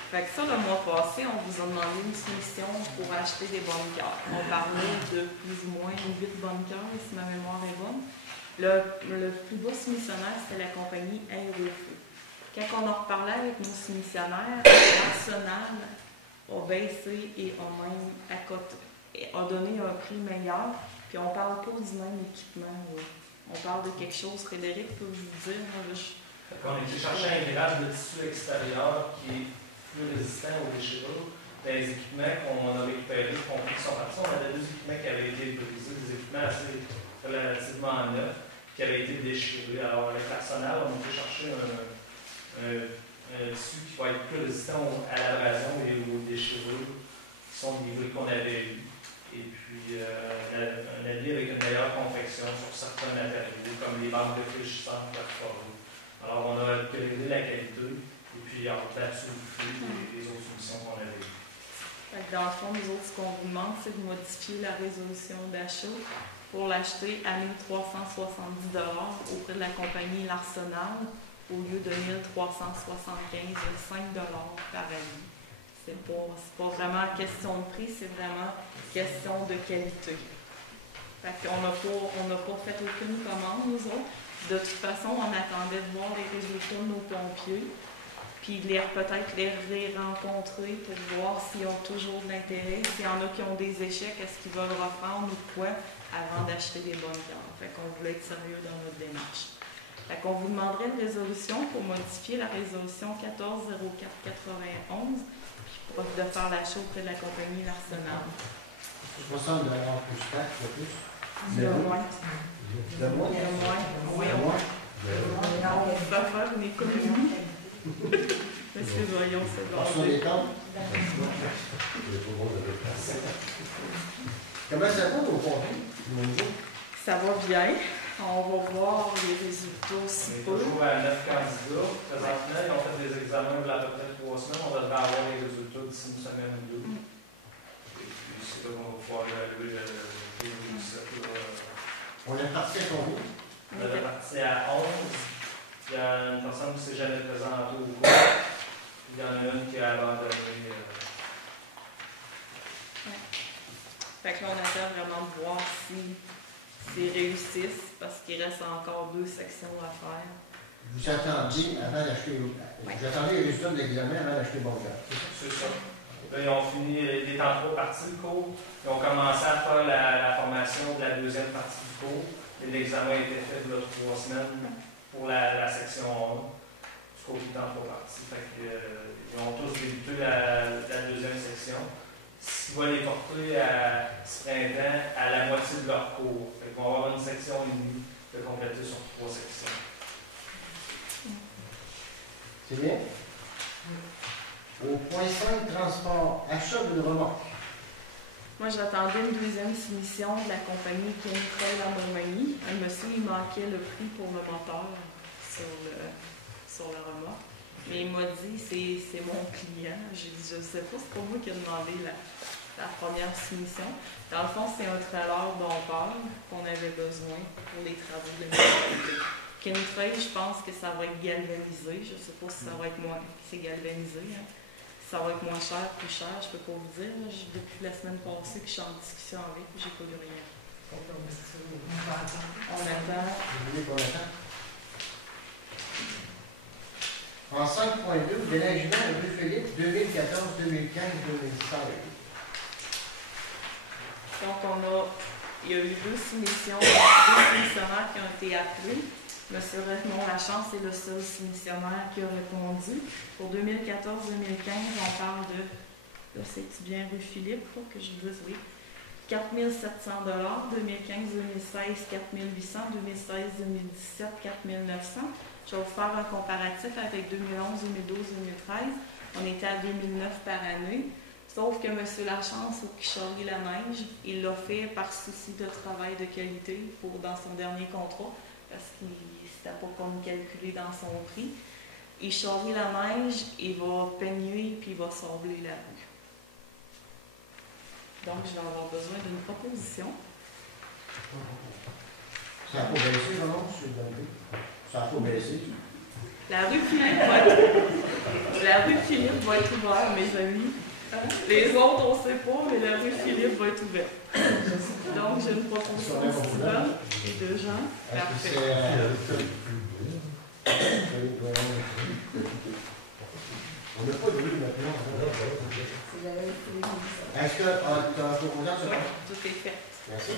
Fait que ça, le mois passé, on vous a demandé une soumission pour acheter des bunkers. On parlait de plus ou moins 8 bunkers, si ma mémoire est bonne. Le plus bas soumissionnaire, c'était la compagnie Aérofeu. Quand on en reparlait avec nos soumissionnaires, Arsenal a baissé et a donné un prix meilleur. Puis on ne parle pas du même équipement. Là. On parle de quelque chose, Frédéric peut vous dire, là, Fait qu'on a été chercher un grade de tissu extérieur qui est plus résistant aux déchirures. Des équipements qu'on a récupérés, qu'on qui sont partis. On avait 2 équipements qui avaient été brisés, des équipements assez relativement neufs, qui avaient été déchirés. Alors, avec l'arsenal, on a été chercher un tissu qui va être plus résistant à l'abrasion et aux déchirures, qui sont des livrets qu'on avait eus. Et puis, un allié avec une meilleure confection sur certains matériaux, comme les bandes réfléchissantes perforées. Alors, on a upgradé la qualité et puis en battu le flux des autres solutions qu'on avait eues. Dans le fond, nous autres, ce qu'on vous demande, c'est de modifier la résolution d'achat pour l'acheter à 1 370 $ auprès de la compagnie L'Arsenal au lieu de 1 375, 5 $ par année. C'est pas vraiment question de prix, c'est vraiment question de qualité. Fait qu'on n'a pas fait aucune commande, nous autres. De toute façon, on attendait de voir les résultats de nos pompiers, puis peut-être les rencontrer pour voir s'ils ont toujours de l'intérêt. S'il y en a qui ont des échecs, est-ce qu'ils veulent reprendre ou quoi avant d'acheter des bonnes viandes. Fait qu'on voulait être sérieux dans notre démarche. Fait qu'on vous demanderait une résolution pour modifier la résolution 140491 de faire l'achat auprès de la compagnie L'Arsenal. 60 $ plus taxe, de plus. De moins. De moins? De moins. Oui, De on moins? va faire une économie. Monsieur Voyons, c'est bon. Sur les temps? Comment ça va au pompier? Ça va bien. On va voir les résultats si On est peu. toujours à 9 candidats. Présentement, ils ont fait des examens il y a à peu près 3 semaines. On devrait avoir les résultats d'ici une semaine ou deux. Et puis, c'est là qu'on va pouvoir évaluer le résultat. On est parti à combien? On est parti à 11. Il y a une personne qui ne s'est jamais présentée au cours. Il y en a une qui a abandonné. Fait que là, on attend vraiment de voir s'ils réussissent, parce qu'il reste encore 2 sections à faire. Vous attendiez avant d'acheter. Vous attendez les résultats de l'examen avant d'acheter bon gars. C'est ça. Là, ils ont fini, il est en 3 parties le cours. Ils ont commencé à faire la formation de la 2e partie du cours. Et l'examen a été fait il y a 3 semaines pour la section 1. Du cours qui est en 3 parties. Fait que, ils ont tous débuté la 2e section. Ce qui va les porter ce printemps à la moitié de leur cours. Fait qu'ils vont avoir une section et demie de compléter sur 3 sections. C'est bien? Au point 5, transport, achat d'une remorque. Moi, j'attendais une 2e soumission de la compagnie Chemical en Montmagny. Un monsieur, il manquait le prix pour le moteur sur la remorque. Mais il m'a dit, c'est mon client. J'ai dit, je ne sais pas, c'est pas moi qui ai demandé la première soumission. Dans le fond, c'est un trailer dompeur qu'on avait besoin pour les travaux de municipalité. Chemtrail, je pense que ça va être galvanisé. Je ne sais pas si ça va être moins. C'est galvanisé. Hein. Ça va être moins cher, plus cher, je ne peux pas vous dire. Depuis la semaine passée que je suis en discussion avec, j'ai pas eu rien. On attend. Vous voulez qu'on attend? En 5.2, déneigement de rue Philippe, 2014, 2015, 2016. Donc, il y a eu 2 soumissions, 2 soumissionnaires qui ont été appelés. M. Raymond Lachance est le seul soumissionnaire qui a répondu. Pour 2014-2015, on parle de, là c'est bien rue Philippe, il faut que je vous dise oui, 4 700 $, 2015-2016, 4 800, 2016-2017, 4 900. Je vais vous faire un comparatif avec 2011, 2012, 2013. On était à 2009 par année. Sauf que M. Lachance, au Pichori-la-Neige, il l'a fait par souci de travail de qualité dans son dernier contrat, parce que c'était pas comme calculé dans son prix. Il charrie la neige, il va peigner puis il va sabler la rue. Donc, je vais avoir besoin d'une proposition. Ça n'a pas baissé, non? Ça n'a pas baissé. La rue Philippe va être ouverte, mes amis. Les autres, on ne sait pas, mais la rue Philippe va être ouverte. Donc, j'ai une proposition de Steven et de Jean. Parfait. On n'a pas de rue maintenant. Est-ce que tu as un proposant? Oui, tout est fait. Merci.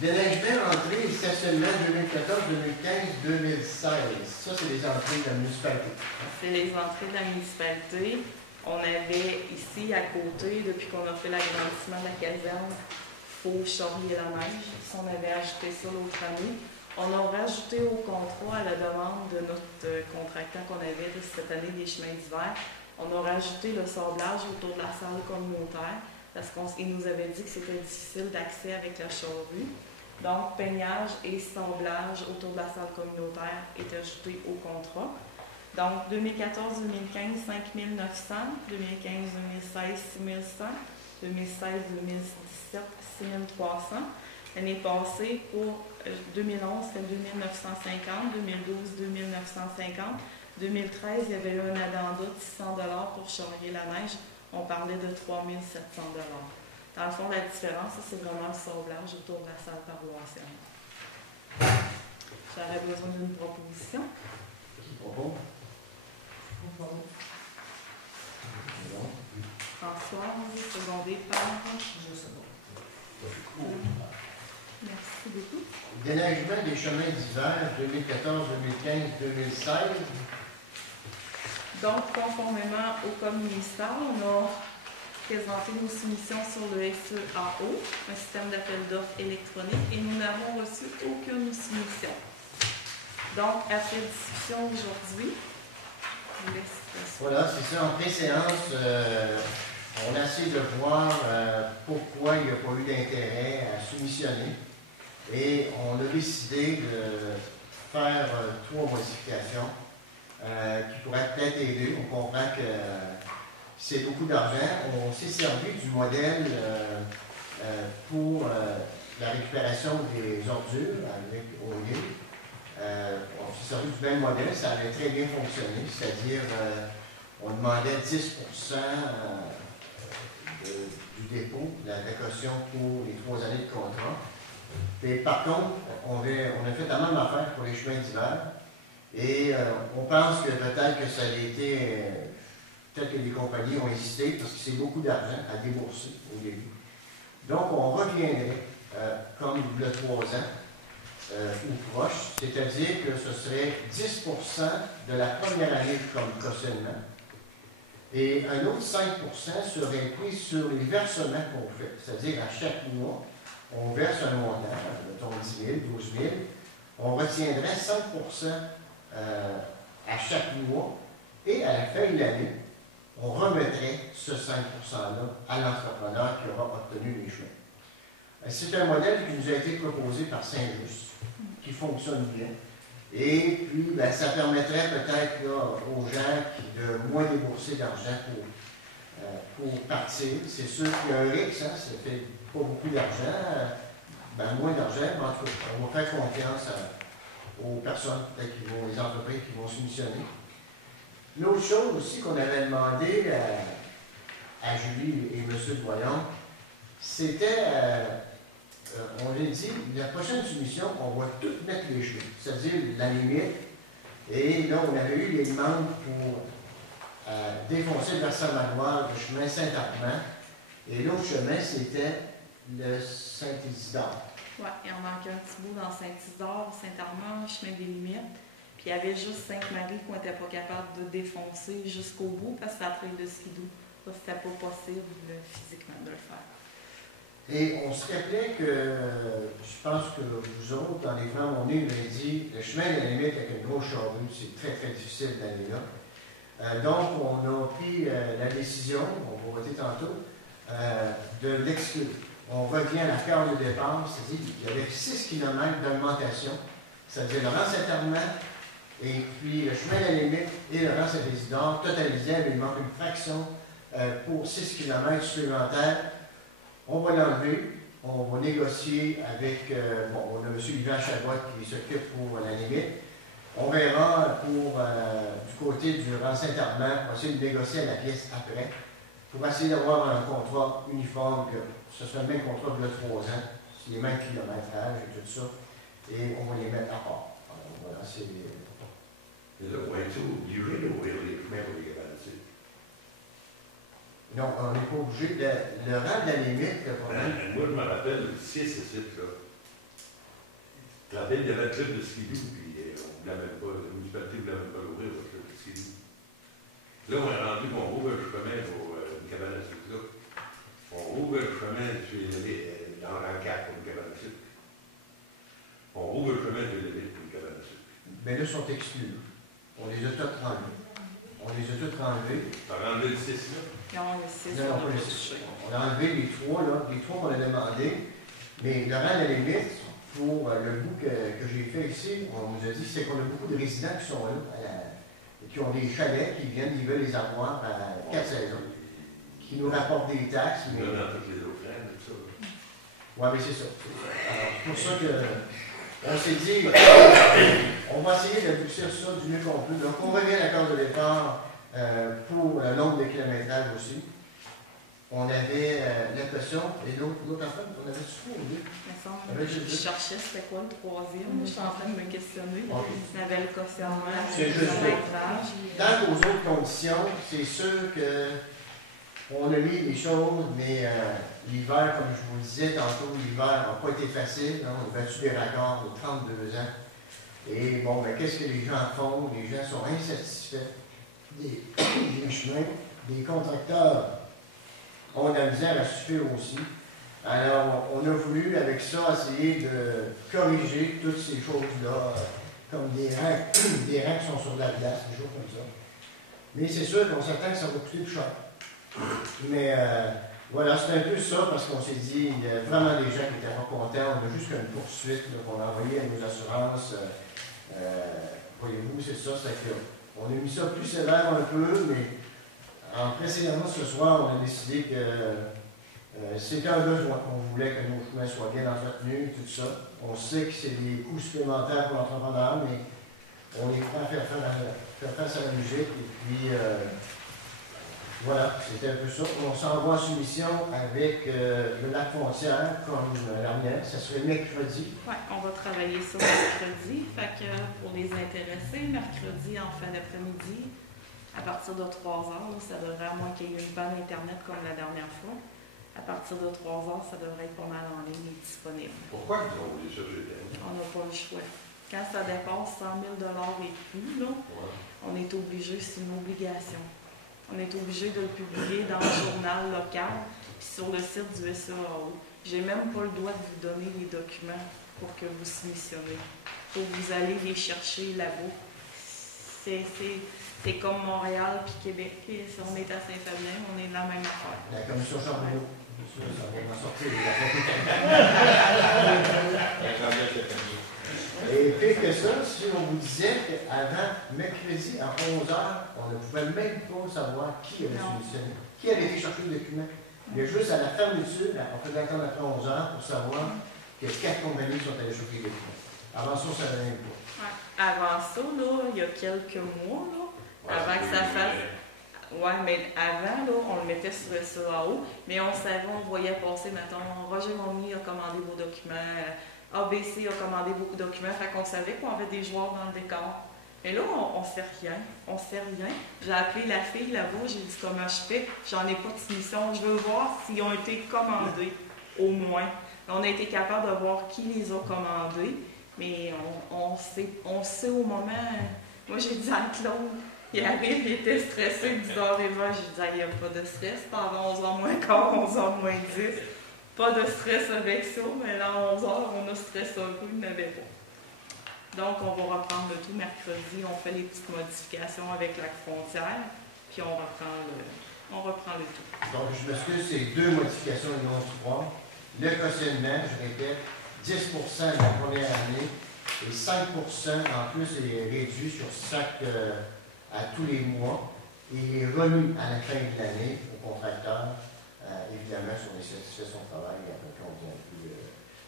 Déneigement, entrée et stationnement 2014, 2015, 2016. Ça, c'est les entrées de la municipalité. C'est les entrées de la municipalité. On avait ici à côté, depuis qu'on a fait l'agrandissement de la caserne, faut charrier la neige. Si on avait ajouté ça l'autre année, on a rajouté au contrat à la demande de notre contractant qu'on avait cette année des chemins d'hiver, on a rajouté le sablage autour de la salle communautaire parce qu'il nous avait dit que c'était difficile d'accès avec la charrue. Donc, peignage et sablage autour de la salle communautaire est ajouté au contrat. Donc, 2014-2015, 5 900, 2015-2016, 6 100, 2016-2017, 6 300. L'année passée, pour 2011, c'était 2 950, 2012, 2 950. 2013, il y avait eu un addenda de 600 $ pour charrier la neige. On parlait de 3 700 $. Dans le fond, la différence, c'est vraiment le sablage autour de la salle paroissiale. J'aurais besoin d'une proposition. Qui propose? Françoise, secondée par... Je sais pas. Merci beaucoup. Déneigement des chemins d'hiver 2014, 2015, 2016. Donc, conformément au code municipal, on a présenté nos soumissions sur le SEAO, un système d'appel d'offres électronique, et nous n'avons reçu aucune soumission. Donc, après discussion aujourd'hui, je vous laisse. Voilà, c'est ça. En pré-séance, on a essayé de voir pourquoi il n'y a pas eu d'intérêt à soumissionner. Et on a décidé de faire 3 modifications qui pourraient peut-être aider. On comprend que c'est beaucoup d'argent. On s'est servi du modèle pour la récupération des ordures avec OIL. On s'est servi du même modèle, ça avait très bien fonctionné, c'est-à-dire on demandait 10 du dépôt, de la caution pour les 3 années de contrat. Et par contre, on a fait la même affaire pour les chemins d'hiver. Et on pense que peut-être que ça a été, peut-être que les compagnies ont hésité parce que c'est beaucoup d'argent à débourser au début. Donc, on reviendrait comme le 3 ans ou proche, c'est-à-dire que ce serait 10 de la première année comme cautionnement. Et un autre 5 serait pris sur les versements qu'on fait, c'est-à-dire à chaque mois, on verse un montant, mettons 10 000, 12 000, on retiendrait 5 à chaque mois, et à la fin de l'année, on remettrait ce 5 %-là à l'entrepreneur qui aura obtenu les chemins. C'est un modèle qui nous a été proposé par Saint-Just, qui fonctionne bien. Et puis, ben, ça permettrait peut-être aux gens de moins débourser d'argent pour partir. C'est sûr qu'il y a un risque, hein, ça fait pas beaucoup d'argent, ben, moins d'argent, mais en tout cas, on va faire confiance aux personnes, peut-être les entreprises qui vont soumissionner. L'autre chose aussi qu'on avait demandé à Julie et M. Doyon, c'était, on l'a dit, la prochaine soumission, on va tout mettre les chemins, c'est-à-dire la limite. Et là, on avait eu des demandes pour défoncer le versant manoir du chemin Saint-Armand. Et l'autre chemin, c'était le Saint-Isidore. Oui, il en manquait un petit bout dans Saint-Isidore, Saint-Armand, chemin des Limites. Puis il y avait juste Sainte-Marie qu'on n'était pas capable de défoncer jusqu'au bout parce que ça traîne de skidoo. Ça, c'était pas possible physiquement de le faire. Et on se rappelait que, je pense que vous autres, dans les grands on est, vous avez dit, le chemin de la limite avec une grosse charrue, c'est très, très difficile d'aller là. Donc, on a pris la décision, on va voter tantôt, de l'exclure. On revient à la carte de départ, c'est-à-dire qu'il y avait 6 km d'augmentation, c'est-à-dire le rang Saint-Armand, et puis le chemin de la limite et le rang Saint-Isidore, totalisé, il manque une fraction pour 6 km supplémentaires. On va l'enlever, on va négocier avec, on a M. Yvan Chabot qui s'occupe pour la limite. On verra pour, du côté du rang Saint-Armand, on va essayer de négocier à la pièce après, pour essayer d'avoir un contrat uniforme, que ce soit le même contrat de 3 ans, c'est les mêmes kilométrages et tout ça, et on va les mettre à part. Alors, voilà, c'est... Is it way too, usually we remember you about it. Non, on n'est pas obligé. Le rang de la limite, le problème. Moi, je me rappelle, 6 et 7, là. La ville, il y avait un club de skidoo, puis on voulait même pas, la municipalité ne voulait même pas l'ouvrir, le club de skidoo. Là, on est rendu qu'on rouvre le chemin pour une cabane à sucre, là. On rouvre le chemin, je suis allé dans rang 4 pour une cabane à sucre. On rouvre le chemin de l'élite pour une cabane à sucre. Mais là, ils sont exclus. On les a tous enlevés. On les a tous enlevés. T'as rendu le 6 là? Non, le 6, Non, on pas a les pas 6. touché. On a enlevé les 3, là, les 3 qu'on a demandé. Mais Laurent, à la limite, pour le bout que j'ai fait ici, on nous a dit c'est qu'on a beaucoup de résidents qui sont là, et qui ont des chalets, qui viennent, ils veulent les avoir à 4 saisons, qui nous rapportent des taxes. Ils Mais... donnent dans toutes les offrandes, tout ça. Oui, mais c'est ça. Alors, c'est pour ça qu'on s'est dit, on va essayer d'adoucir ça du mieux qu'on peut. Donc, on revient à l'accord de départ pour le nombre de kilométrages aussi. On avait la caution et l'autre affaire, on avait ce ou deux. Je cherchais c'était quoi le troisième. Je suis en train de me questionner. Okay. Il y avait le cautionnement, C'est le juste kilométrage. Tant qu'aux autres conditions, c'est sûr qu'on a mis des choses, mais l'hiver, comme je vous le disais tantôt, l'hiver n'a pas été facile. Hein, on a battu des records de 32 ans. Et bon, ben, qu'est-ce que les gens font? Les gens sont insatisfaits des chemins, des contracteurs. On a misère à suffire aussi. Alors, on a voulu, avec ça, essayer de corriger toutes ces choses-là, comme des rangs qui sont sur la glace, des choses comme ça. Mais c'est sûr qu'on s'attend que ça va coûter plus cher. Mais voilà, c'est un peu ça, parce qu'on s'est dit, il y a vraiment des gens qui étaient pas contents. On a juste une poursuite qu'on a envoyée à nos assurances. Voyez-vous, c'est ça, c'est qu'on a mis ça plus sévère un peu, mais en précédemment ce soir, on a décidé que c'était un besoin. On voulait que nos chemins soient bien entretenus, tout ça. On sait que c'est des coûts supplémentaires pour l'entrepreneur, mais on est prêt à faire face à la musique. Et puis, voilà, c'était un peu ça. On s'envoie en soumission avec le lac Frontière, comme la mienne. Ça serait mercredi. Oui, on va travailler ça mercredi. Fait que pour les intéressés, mercredi en fin d'après-midi, à partir de 3 heures, ça devrait, à moins qu'il y ait une panne Internet comme la dernière fois, à partir de 3 heures, ça devrait être pas mal en ligne et disponible. Pourquoi ils ont voulu ça, On n'a pas le choix. Quand ça dépasse 100 000 et plus, là, on est obligé, c'est une obligation. On est obligé de le publier dans le journal local puis sur le site du SAAO. J'ai même pas le droit de vous donner les documents pour que vous soumissionnez. Il faut que vous allez les chercher là-bas. C'est comme Montréal puis Québec. Si on est à Saint-Fabien, on est dans la même affaire. La commission Charbonneau. Ça va en sortir. Et pire que ça, si on vous disait qu'avant mercredi à 11h, on ne pouvait même pas savoir qui avait soumissionné, qui avait été chercher le document. Il y a juste à la fermeture, on faisait attendre après 11h pour savoir que 4 compagnies sont allées chercher les documents. Avant ça, on ne savait même pas. Avant ça, là, il y a quelques mois, là, avant que ça fasse. Oui, mais avant, là, on le mettait sur le SAAO, mais on savait, on voyait passer, mettons, Roger Monnier a commandé vos documents, ABC a commandé beaucoup de documents, fait qu'on savait qu'on avait des joueurs dans le décor. Mais là, on ne sait rien. On sait rien. J'ai appelé la fille là-bas, j'ai dit comment je fais, j'en ai pas de soumission, je veux voir s'ils ont été commandés, au moins. On a été capable de voir qui les a commandés, mais on sait au moment. Moi, j'ai dit à Claude, il arrive, il était stressé, 10h20. J'ai dit, il n'y a pas de stress, pas avant 11h moins quart, 11h moins 10. Pas de stress avec ça, mais là, à 11h, on a stressé un peu, il n'avait pas. Donc, on va reprendre le tout mercredi, on fait les petites modifications avec la frontière, puis on reprend le tout. Donc, je m'excuse, c'est 2 modifications et non 3. Le cautionnement, je répète, 10 de la première année et 5 en plus est réduit sur chaque à tous les mois et est remis à la fin de l'année au contracteur, évidemment sur les satisfactions de travail, après on dit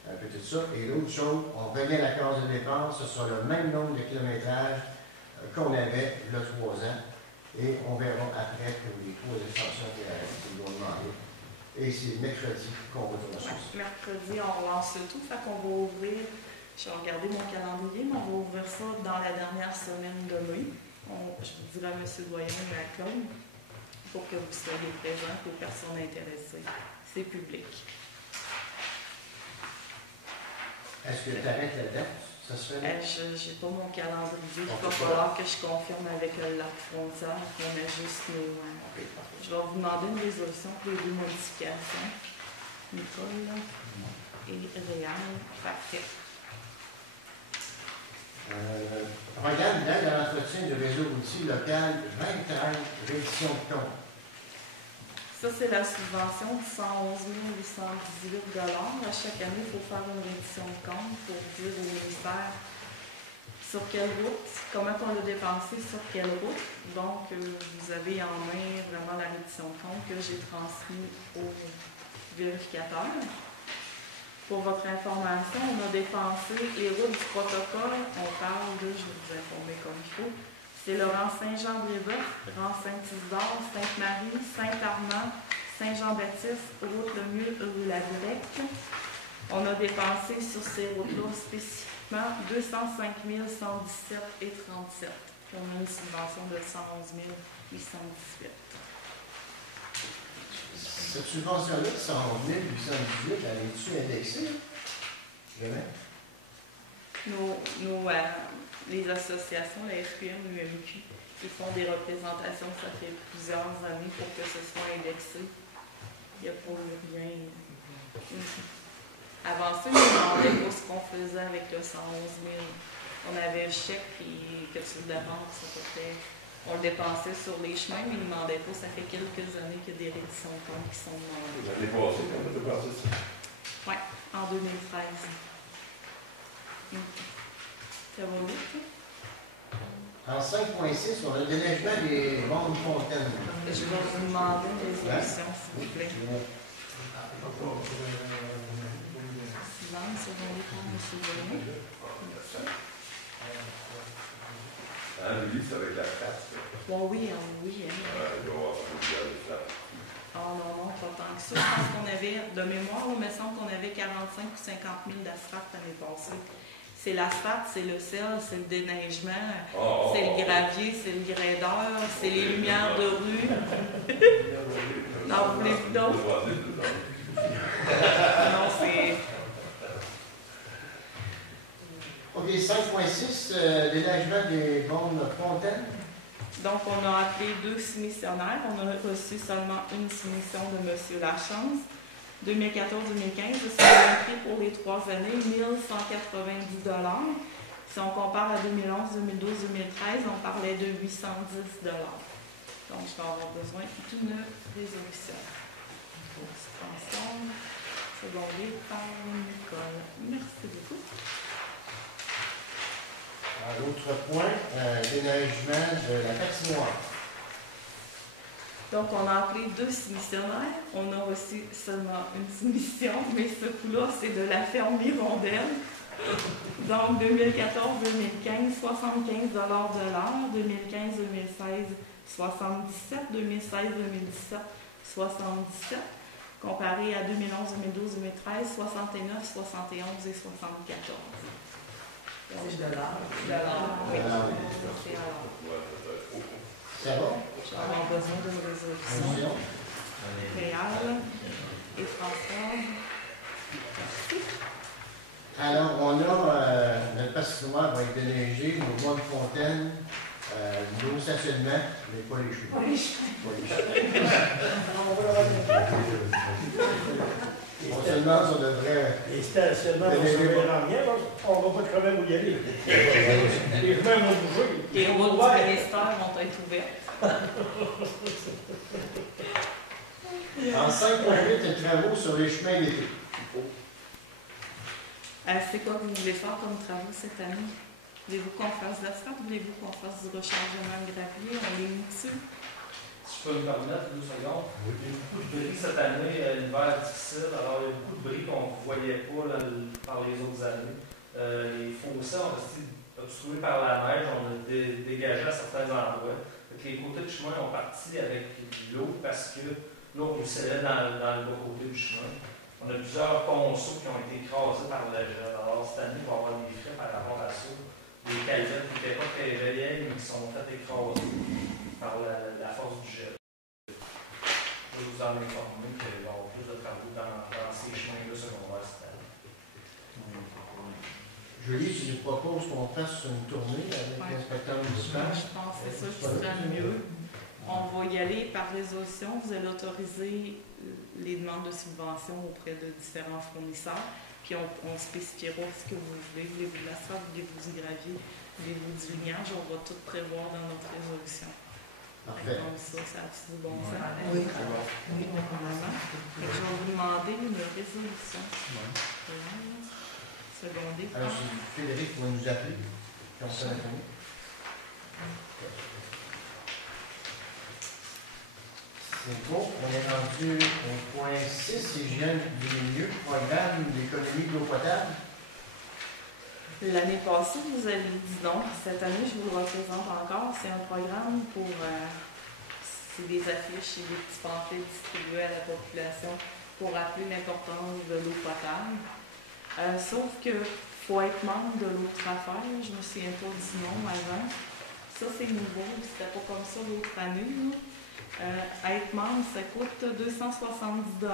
un peu tout ça. Et l'autre chose, on revient à la case de départ, ce sera le même nombre de kilométrages qu'on avait le 3 ans et on verra après que les 3 extensions qu'ils vont demander. Et c'est mercredi qu'on va faire ça. Mercredi, on relance le tout, fait qu'on va ouvrir, je vais regarder mon calendrier, mais on va ouvrir ça dans la dernière semaine de mai. Je vous dirai à M. Doyen et à Claude pour que vous soyez présents, pour personnes intéressées. C'est public. Est-ce que tu arrêtes la date? Ça se fait? Je n'ai pas mon calendrier. Il va falloir que je confirme avec le lac frontière qu'on ajuste nos. Je vais vous demander une résolution pour les 2 modifications. Nicole et Réal. Parfait. Regarde l'aide à l'entretien du réseau routier local 2030, réduction de compte. Ça, c'est la subvention de 111 818 $. À chaque année, il faut faire une réduction de compte pour dire au ministère sur quelle route, comment on l'a dépensé, sur quelle route. Donc, vous avez en main vraiment la réduction de compte que j'ai transmise au vérificateur. Pour votre information, on a dépensé les routes du protocole. On parle de, je vais vous informer comme il faut, c'est le rang Saint-Jean-Brébeuf, rang Saint-Isidore, Sainte-Marie, Saint-Armand, Saint-Jean-Baptiste, route Le Mule, rue La Grecque. On a dépensé sur ces routes-là spécifiquement 205 117 et 37. On a une subvention de 111 818. Cette subvention-là de 111 818, elle est-tu indexée? Jamais. Les associations, la FQM, l'UMQ, qui font des représentations, ça fait plusieurs années pour que ce soit indexé. Il n'y a pas eu rien. Avant ça, ils nous demandaient pas ce qu'on faisait avec le 111 000. On avait le chèque et que tu le demandes, ça coûtait. On le dépensait sur les chemins, mais ils ne demandaient pas. Ça fait quelques années qu'il y a des réductions de compte qui sont demandées. L'année passée, quand on a passé ça? Oui, en 2013. Ça va vite, En 5.6, on a le déneigement des mondes fontaines. Je vais vous demander une résolution, s'il vous plaît. Silence, c'est bon, M. Denis. Lui, c'est avec la face. Bon, oui. Il doit avoir un Oh non, pas tant que ça. Je pense qu'on avait, de mémoire, il me semble qu'on avait 45 ou 50 000 d'asphalte l'année passée. C'est l'asphalte, c'est le sel, c'est le déneigement, c'est le gravier, c'est le graideur, c'est les lumières de rue. Non, vous voulez d'autres? Non, c'est... OK, 5.6, déneigement des mondes fontaines. Donc, on a appelé 2 soumissionnaires. On a reçu seulement une soumission de M. Lachance. 2014-2015, c'est un prix pour les 3 années, 1 190 $. Si on compare à 2011, 2012, 2013, on parlait de 810 $. Donc, je vais avoir besoin d'une résolution. Suspension, secondée par Nicole. Merci beaucoup. L'autre point, déneigement de la patinoire. Donc, on a appelé 2 soumissionnaires. On a reçu seulement une soumission, mais ce coup-là, c'est de la ferme Hirondelle. Donc, 2014-2015, 75 $ de l'heure. 2015-2016, 77. 2016-2017, 77. Comparé à 2011, 2012, 2013, 69, 71 et 74. C'est de l'art. Oui. Ça va? Je vais avoir besoin d'une résolution. Réal et François. Merci. Alors, on a notre patinoire va être déneigé, nos bonnes fontaines, nos stationnements, mais pas les cheveux. Pas les cheveux. On se demande si on devrait. Les stationnements vont se faire en bien, on ne va pas quand même où y aller. Les chemins vont bouger. Les routes du ministère vont être ouvertes. En 5.8, travaux sur les chemins d'été. C'est quoi que vous voulez faire comme travaux cette année? Voulez-vous qu'on fasse de l'asphalte? Voulez-vous qu'on fasse du rechargement de gravier? On les met dessus? Si je peux me permettre 2 secondes. Il y a beaucoup de bris cette année, l'hiver difficile. Alors, il y a beaucoup de bris qu'on ne voyait pas là, par les autres années. Les fossés ont resté obstrués par la neige. On a dégagé à certains endroits. Donc, les côtés du chemin ont parti avec l'eau parce que l'eau ruisselait dans le bas côté du chemin. On a plusieurs ponceaux qui ont été écrasés par le gel. Alors, cette année, il va y avoir des frais par rapport à ça. Des calettes qui n'étaient pas très vieilles, mais qui sont fait écraser par la force du gel. Je vais vous en informer qu'il va y avoir plus de travaux dans ces chemins-là secondaires cette année. Julie, tu lui proposes qu'on fasse une tournée avec l'inspecteur municipal. Je pense que c'est ça qui serait le mieux. On va y aller par résolution. Vous allez autoriser les demandes de subvention auprès de différents fournisseurs. Puis on spécifiera ce que vous voulez. Voulez-vous de l'asphalte, voulez-vous du gravier, voulez-vous du lignage? On va tout prévoir dans notre résolution. Parfait. Donc ça a du bon sens. Oui. Oui, normalement. Je vais vous demander une résolution. Secondée. Alors, c'est Frédéric qui va nous appeler. Puis on fait la tournée. C'est bon. On est rendu au point 6, hygiène du milieu, programme d'économie d'eau potable. L'année passée, vous avez dit non. Cette année, je vous le représente encore. C'est un programme pour... c'est des affiches et des petits pamphlets distribués à la population pour rappeler l'importance de l'eau potable. Sauf que faut être membre de l'autre affaire. Je me souviens pas du nom avant. Ça, c'est nouveau. C'était pas comme ça l'autre année. Être membre, ça coûte 270 $,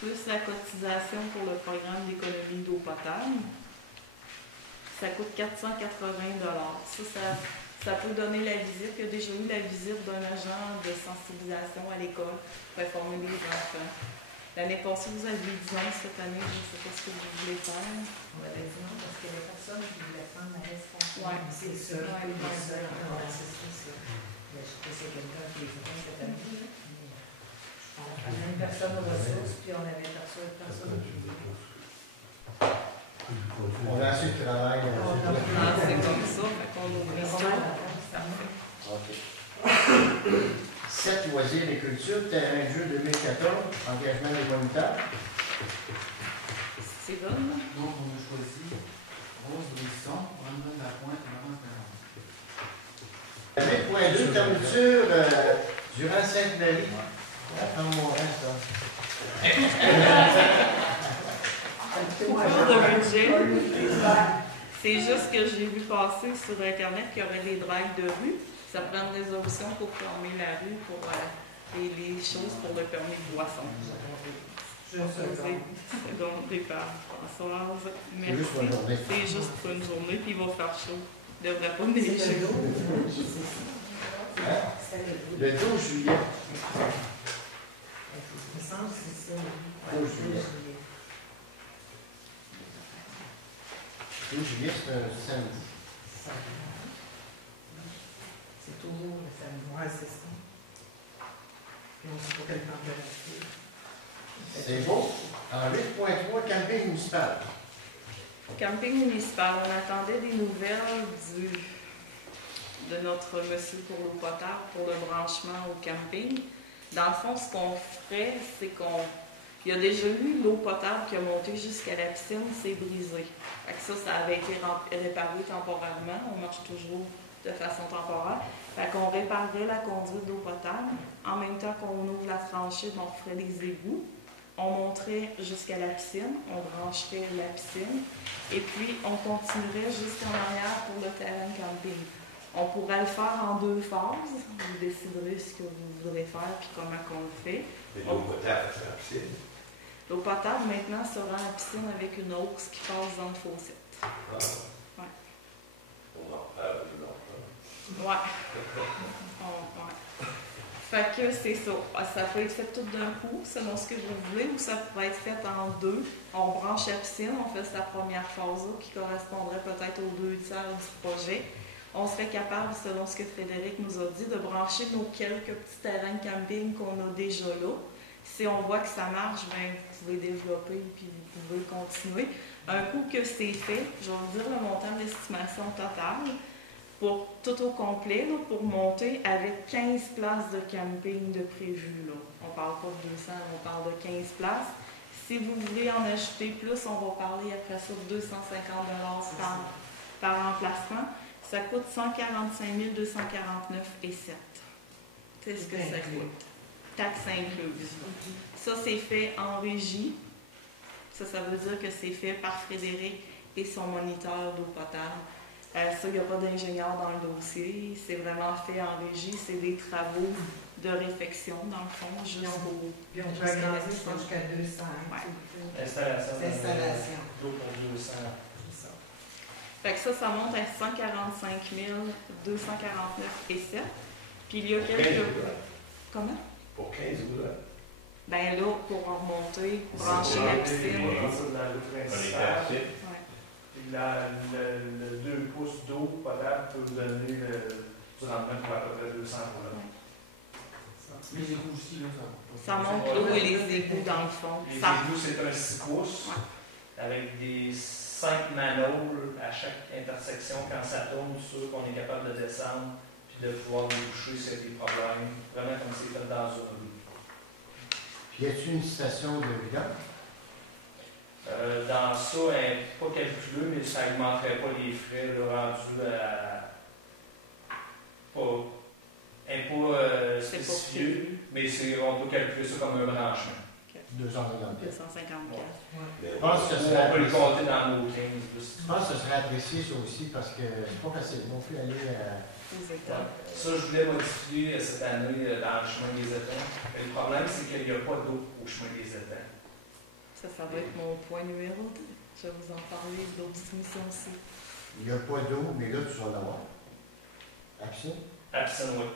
plus la cotisation pour le programme d'économie d'eau potable. Ça coûte 480 $. Ça peut donner la visite. Il y a déjà eu la visite d'un agent de sensibilisation à l'école pour informer les enfants. L'année passée, vous avez dit non. Cette année, je ne sais pas ce que vous voulez faire. On avait dit non parce qu'il y avait personne qui voulait prendre la responsabilité. Ouais, c'est ça. ouais, C'est ça. Je sais pas si quelqu'un qui est venu cette année. On avait une personne aux ressources, puis on avait personne qui voulait. On a assez de travail. C'est comme ça, qu'on oublie ça. OK. 7 loisirs et culture, terrain de jeu 2014, engagement des moniteurs. C'est bon. Donc, on a choisi Rose Brisson, Brandon Lapointe et Laurence Bernard. 8.2, fermeture durant Sainte-Marie. La femme mourante, ça. Cours de budget. C'est juste que j'ai vu passer sur Internet qu'il y aurait des dragues de rue. Ça prend une résolution pour fermer la rue pour les choses pour le permis de boisson. Je seconde départ, Françoise. Merci. C'est juste pour une journée, puis il va faire chaud. Il ne devrait pas neiger. Le 12 juillet. Il me semble que c'est ça. 12 juillet. 12 juillet, c'est un samedi. C'est toujours le samedi. Ouais, c'est ça. Puis on ne sait pas quelle température. C'est beau. En 8.3, camping municipal. Camping municipal, on attendait des nouvelles de notre monsieur pour l'eau potable, pour le branchement au camping. Dans le fond, ce qu'on ferait, c'est il y a déjà eu l'eau potable qui a monté jusqu'à la piscine, c'est brisé. Fait que ça avait été réparé temporairement. On marche toujours de façon temporaire. Fait qu'on réparerait la conduite d'eau potable. En même temps qu'on ouvre la franchise, on ferait les égouts. On monterait jusqu'à la piscine, on brancherait la piscine. Et puis, on continuerait jusqu'en arrière pour le terrain de camping. On pourrait le faire en 2 phases. Vous déciderez ce que vous voudrez faire et comment on le fait. Mais l'eau potable, c'est la piscine. L'eau potable, maintenant, sera en piscine avec une hausse qui passe dans le fossé. Ah. Ouais. On en parle, on en parle. Ouais. Ouais. Fait que c'est ça. Ça peut être fait tout d'un coup, selon ce que vous voulez, ou ça pourrait être fait en 2. On branche la piscine, on fait sa première phase qui correspondrait peut-être aux 2 tiers du projet. On serait capable, selon ce que Frédéric nous a dit, de brancher nos quelques petits terrains de camping qu'on a déjà là. Si on voit que ça marche, bien, vous pouvez développer puis vous pouvez continuer. Un coup que c'est fait, je vais vous dire le montant d'estimation totale pour tout au complet, là, pour monter avec 15 places de camping de prévu. Là. On ne parle pas de 200, on parle de 15 places. Si vous voulez en ajouter plus, on va parler après ça de 250 $ par emplacement. Ça coûte 145 249,07 $. C'est ce que ça coûte. Taxe incluse. Ça, c'est fait en régie. Ça veut dire que c'est fait par Frédéric et son moniteur d'eau potable. Ça, il n'y a pas d'ingénieur dans le dossier. C'est vraiment fait en régie. C'est des travaux de réfection, dans le fond, jusqu'au... Puis on peut agrandir jusqu'à 200. Installation. Installation. L'eau pour 200. C'est ça. Fait que ça monte à 145 249,7. Puis il y a Pour 15 quelques... roulettes. Comment? Pour 15 roulettes. Ben là, pour en remonter, brancher la piscine. On passe de la route On est principale. assez. Ouais. Puis le 2 pouces d'eau potable peut vous donner du rendement pour à peu près 200 roulettes. Les égouts aussi, là, Ça monte l'eau et les égouts dans le fond. Les Ça... égouts, c'est un 6 pouces avec des 5 manholes à chaque intersection. Quand ça tourne, sûr qu'on est capable de descendre puis de pouvoir déboucher s'il y a des problèmes. Vraiment comme c'est fait dans une rue. Puis y a-t-il une station de vidange? Dans ça, pas calculé, mais ça n'augmenterait pas les frais là, rendus à. Pas spécifié, mais on peut calculer ça comme un branchement. 250 pièces. 250 pièces. Je pense que ce On serait peut le apprécié. compter dans nos 15. Je pense que ce serait apprécié ça aussi parce que c'est pas facile non plus aller à... Aux états. Ça, je voulais modifier cette année dans le chemin des étangs. Mais le problème, c'est qu'il n'y a pas d'eau au chemin des étangs. Ça va être mon point numéro 2. Je vais vous en parler d'autres émissions aussi. Il n'y a pas d'eau, mais là, tu vas l'avoir. Action. À piscine, oui.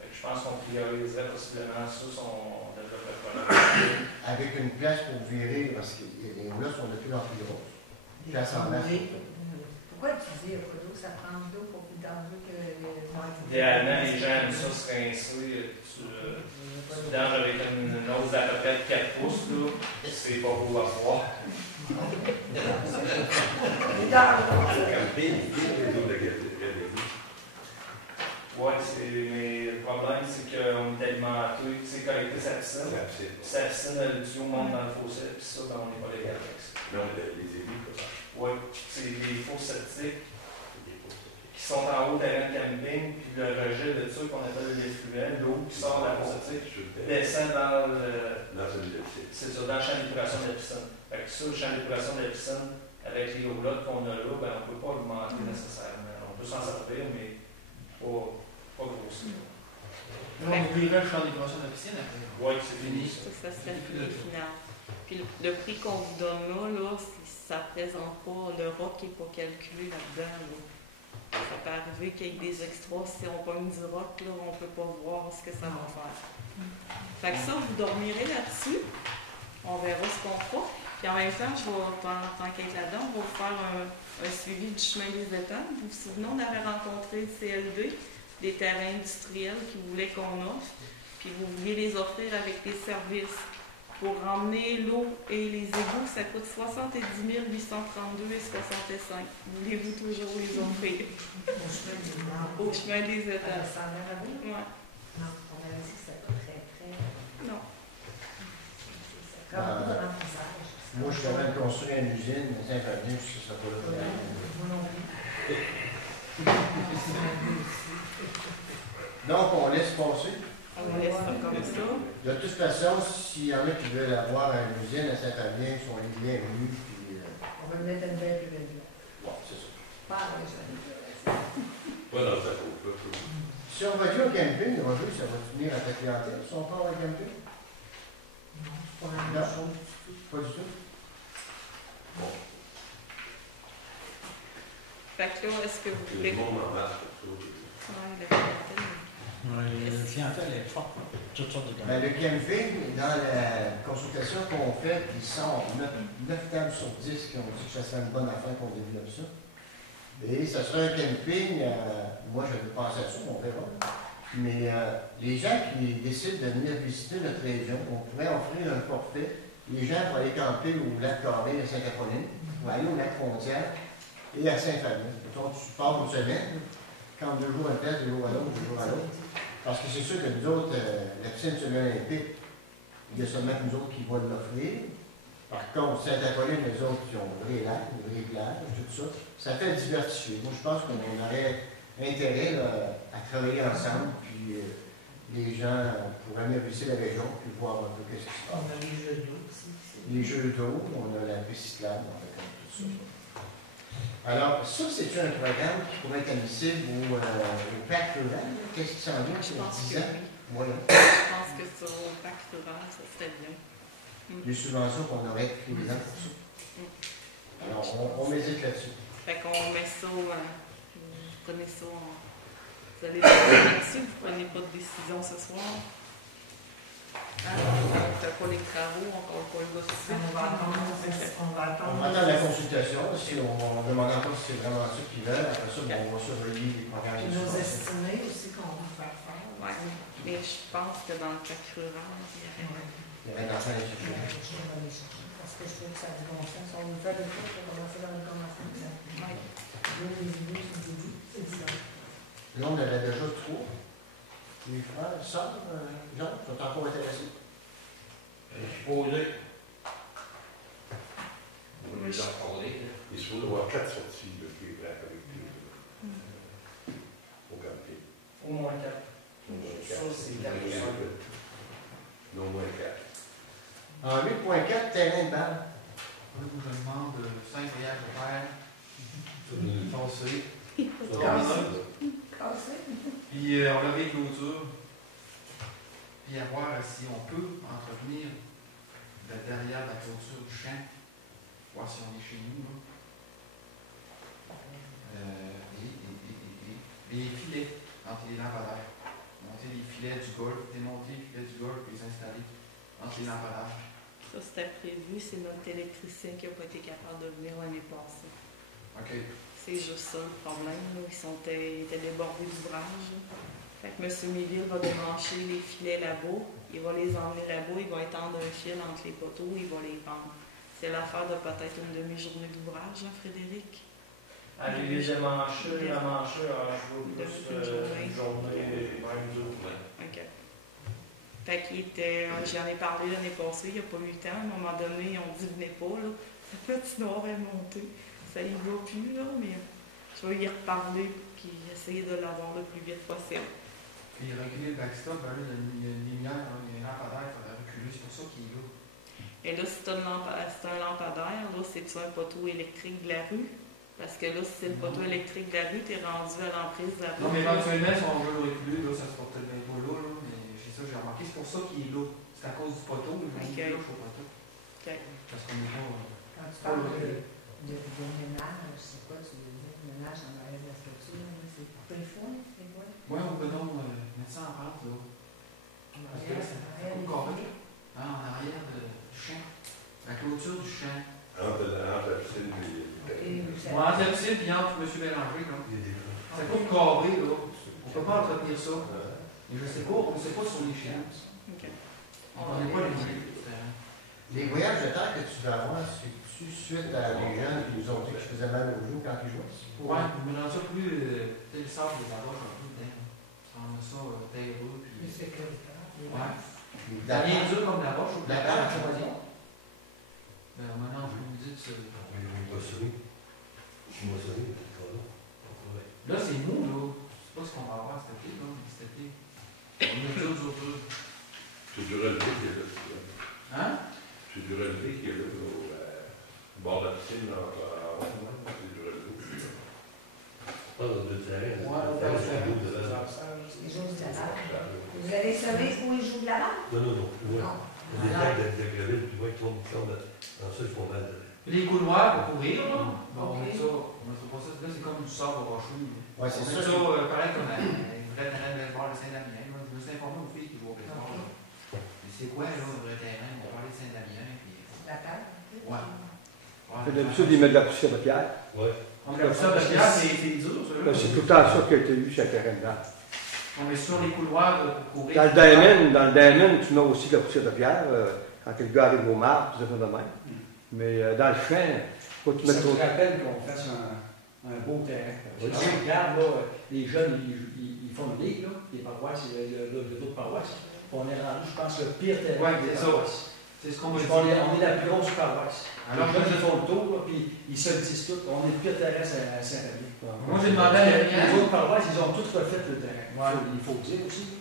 Fait que je pense qu'on prioriserait possiblement ça si on développe le problème. Avec une place pour virer, parce que les roulettes sont de plus en plus grosses. Place en masse. Pourquoi tu dis qu'il n'y a pas d'eau? Ça prend de l'eau pour vidanger que Idéalement, les gens aiment ça se rincer. Tu vidanges avec une hausse d'à peu près de 4 pouces, là. C'est pas beau à voir. Oui, mais le problème, c'est qu'on est alimenté, c'est collecter sa piscine. Sa piscine, le tuyau monte dans le fossé, puis ça, ben, on n'est pas légal avec ça. Non, les égouts, quoi. Oui, c'est des fosses septiques qui sont en haut terrain de camping, puis le rejet de ça qu'on appelle l'effluent, l'eau qui sort de la fosse septique, descend dans le. C'est ça, dans le champ d'épuration de la piscine. Fait que ça, le champ d'épuration de la piscine, avec les roulottes qu'on a là, ben, on ne peut pas augmenter nécessairement. On peut s'en servir, mais pas grossir. On oubliera le champ d'épuration de la piscine après. Oui, c'est fini. Ça serait le prix final. Puis le prix qu'on vous donne là, ça ne présente pas le roc qui n'est pas calculé là-dedans. Là. Ça peut arriver qu'il y ait des extras. Si on pogne du roc, là, on ne peut pas voir ce que ça va faire. Fait que ça, vous dormirez là-dessus. On verra ce qu'on fera. Puis en même temps, je vais, tant qu'être là-dedans, on va vous faire un suivi du chemin des étangs. Vous vous souvenez, on avait rencontré le CLD, des terrains industriels qui voulaient qu'on offre. Puis vous vouliez les offrir avec des services. Pour emmener l'eau et les égouts, ça coûte 70 832,65. Voulez-vous toujours les offrir? Au chemin des étangs. Oui. Ouais. Non, on avait dit que c'était pas très, très. Non. C'est comme beaucoup de remplissage. Moi, je suis en train de construire une usine, mais ça va venir, je ne sais pas là. Moi non plus. Donc, on laisse passer. On laisse ça comme ça. De toute façon, s'il y en a qui veulent avoir une usine à Saint-Fabien, ils sont les bienvenus. Puis, On va mettre une belle plus belle. bon, c'est ça. Pas de Pas dans sa coupe. Si on va aller au camping, Roger, ça va tenir à ta clientèle. Si on part au camping? Non, c'est pas la Non. même chose. Pas du tout. Bon. Fait que là, est-ce que vous Le voulez... monde en masse pour ça. Ouais, la clientèle. La clientèle est forte. Toutes sortes de Ben, gars. le camping, dans la consultation qu'on fait, ils sont 9 tables sur 10 qui ont dit que ça serait une bonne affaire qu'on développe ça. Et ça serait un camping, moi je vais penser à ça, on verra. Mais les gens qui décident de venir visiter notre région, on pourrait offrir un forfait. Les gens vont aller camper au lac Carré à Saint-Apolline, vont aller au lac Frontière et à Saint-Fabien. Donc tu pars une semaine, quand 2 jours à une place, 2 jours à l'autre, 2 jours à l'autre. Parce que c'est sûr que nous autres, la piscine semi-olympique, il y a seulement nous autres qui vont l'offrir. Par contre, Saint-Apolline, les autres qui ont les lacs, les plages, tout ça, ça fait diversifier. Moi, je pense qu'on aurait intérêt là, à travailler ensemble, puis les gens pourraient venir visiter la région, puis voir un peu ce qui se passe. On a les jeux d'eau aussi. Les jeux d'eau, on a la piste cyclable, on a comme tout ça. Alors, ça, c'est un programme qui pourrait être admissible au parc rural. Qu'est-ce qui s'en vient Je pour pense 10 que ans? oui. Voilà. Je pense que sur le parc rural, ça serait bien. Des subventions qu'on aurait prises pour ça. Alors, on médite là-dessus. Fait qu'on met ça, vous prenez ça vous allez décider là-dessus, vous prenez pas de décision ce soir. Hein? On ne fait pas les travaux, on ne compte pas le gars tout de suite. On va attendre On attend la consultation. Si on demande encore si c'est vraiment ça qu'ils veulent, après ça, on va surveiller les programmes. Puis nos estimés aussi qu'on va faire faire. Ouais. Mais je pense que dans le cas rural, il y aurait. Il y avait dans ça Parce que je trouve que ça a du bon sens. On veut faire des choses pour commencer dans le commencement. C'est différent. Là, on avait déjà 3. Les frères, sœurs, Jean, sont encore intéressés. Je suis posé. On va les en parler. Il se faut avoir 4 sorties de qui est prêt avec lui. Au camping. Au moins 4. Ça, c'est 4. Non, au moins 4. En 8.4, terrain de balle. Je demande 5 voyages de fer. Foncé. Cassé. Puis enlever les clôtures. Puis à voir si on peut entretenir derrière la clôture du champ. Voir si on est chez nous. Et les filets entre les lampadaires. Monter les filets du golf, démonter les filets du golf et les installer entre les lampadaires. Ça, c'était prévu. C'est notre électricien qui n'a pas été capable de venir l'année passée. OK. C'est juste ça le problème. Là. Ils étaient débordés d'ouvrage. Fait que M. Méville va débrancher les filets là-bas. Il va les emmener là-bas. Il va étendre un fil entre les poteaux. Il va les pendre. C'est l'affaire de peut-être une demi-journée d'ouvrage, hein, Frédéric? Aller les démancher, la mancher, je vois plus une journée, même 2. OK. Fait qu'il était, j'en ai parlé l'année passée, il n'a pas eu le temps. À un moment donné, on dit venez pas, là. Le petit noir est monté. Ça y va plus, là, mais je vais y reparler puis essayer de l'avoir le plus vite possible. Puis reculer le backstop, ben là, il y a une lumière, il y a un lampadaire, il faudrait reculer, c'est pour ça qu'il est là. Et là, si c'est un lampadaire, là, c'est-tu un poteau électrique de la rue? Parce que là, si c'est le poteau électrique de la rue, tu es rendu à l'emprise de la rue. Non, mais éventuellement, si on veut le reculer, là, ça se porte peut-être bien pas là, mais c'est ça que j'ai remarqué. C'est pour ça qu'il est là. C'est à cause du poteau, il est là, au poteau. OK. Parce qu'on n'est pas. Quand tu parles de ménage, c'est quoi tu veux dire? Ménage en arrière de la structure, c'est couper le foin, c'est quoi? Oui, on peut donc mettre ça en pente, là. Parce que là, c'est un carré. En arrière du champ. La clôture du champ. Entre la piscine et Entre la piscine et entre M. Bélanger, là. C'est pas carré, là. On ne peut pas entretenir ça. Et je sais pas, on ne sait pas sur les chiens. OK. On n'est pas les Les voyages de terre que tu vas avoir, c'est-tu suite à des gens qui nous ont dit que je faisais mal aux joues quand ils jouaient? Ouais, mais dans ça plus, le sable des aroches un peu dedans. On a ça terreux, puis. Plus sécuritaire. Ouais. Ça vient dur comme la roche ou la terre, tu vas dire? Ben maintenant, je vous dis que c'est. Là, c'est nous, là. C'est pas ce qu'on va avoir cet été, là, mais cet été. On est dur. c'est du relevé qui est là. Hein? C'est du relevé qui est là, au bord de la piscine, c'est du relevé. Pas dans deux terrains. Ils jouent de la balle. Vous allez savoir où ils jouent de la balle? Non. Des têtes de graville, tu vois, qui tombent dans ça, ils font mal. Les couloirs pour courir, là. Bon, on met ça, pas ça. Là, c'est comme du sable rocheux. Ouais, c'est on met ça, pareil comme un vrai terrain de baseball de Saint-Damien. Je me suis informé aux filles qui jouent au baseball. Mais c'est quoi, là, le vrai terrain? On va parler de Saint-Damien. La terre? Ouais. C'est d'habitude, ils mettent de la poussière de pierre. Ouais. On met ça de pierre, c'est dur, ça. C'est tout le temps ça qui a été eu sur le terrain de balle. On met sur les couloirs pour courir. Dans le diamond, tu mets aussi de la poussière de pierre, quand le gars arrive au marbre, tout ça de même. Mais dans le champ, il faut que tu mettes trop. Ça me rappelle qu'on fasse un beau terrain. Oui. Si on regarde, là, les jeunes, ils font une ligue, là, les paroisses, d'autres paroisses. On est rendu, je pense, le pire terrain des paroisses. C'est ce qu'on veut dire. On est la plus grosse paroisse. Alors, les jeunes, ils font le tour, là, puis ils se disent tout. On est le pire terrain à Saint-Rémy. Moi, j'ai demandé à les autres paroisses, ils ont tous refait le terrain. Ouais. Il faut le dire aussi.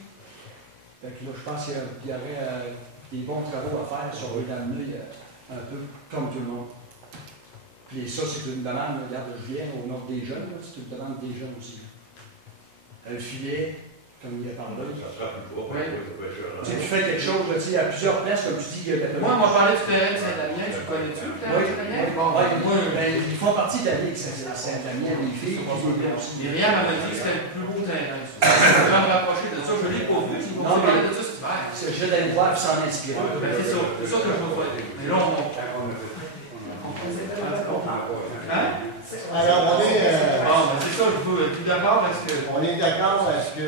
Donc là, je pense qu'il y aurait des bons travaux à faire si on veut l'amener un peu comme tout le monde. Puis ça, c'est une demande, regarde, je viens au nom des jeunes, c'est une demande des jeunes aussi. Un filet, comme il y a parlé. Ça sera plus gros, Oui. Tu sais, tu fais quelque chose, là, tu sais, à plusieurs places, comme tu dis, il y a Moi, on m'a parlé du terrain de Saint-Damien. Tu le connais-tu, le terrain de Saint-Damien? Bon, moi, ben, ils font partie de la Ligue Saint-Damien, les filles, puis les gars aussi. Myriam m'a dit que c'était le plus beau terrain. Je vais me rapprocher de ça. Je l'ai pas vu. Ils vont parler de ça cet hiver. C'est juste d'aller voir et s'en inspirer. Ben, c'est ça que je veux faire. Mais là, on. Hein? Alors, on est, Bon, ben, c'est ça, je veux être plus d'accord parce que. on est d'accord, est-ce que...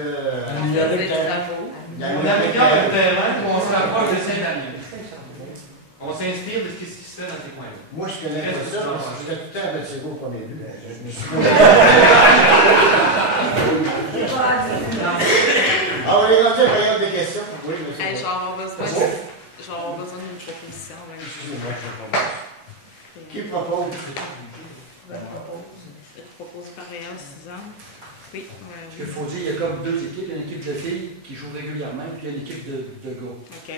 Il y a des travaux. il y a On une améliore le terrain pour on se rapproche de Saint-Damien. On s'inspire de ce qui se fait dans ces coins-là. Moi, je connais pas ça, parce que j'étais tout le temps avec Ségo au premier but. Je me suis Ah, on est rendu à la période des questions. Oui, monsieur. Hey, j'en ai besoin d'une proposition. Excusez-moi, je commence. Qui propose? Je propose pareil à Suzanne. Oui. Ce qu'il faut dire, il y a comme deux équipes. Il y a une équipe de filles qui joue régulièrement, puis il y a une équipe de gars. OK.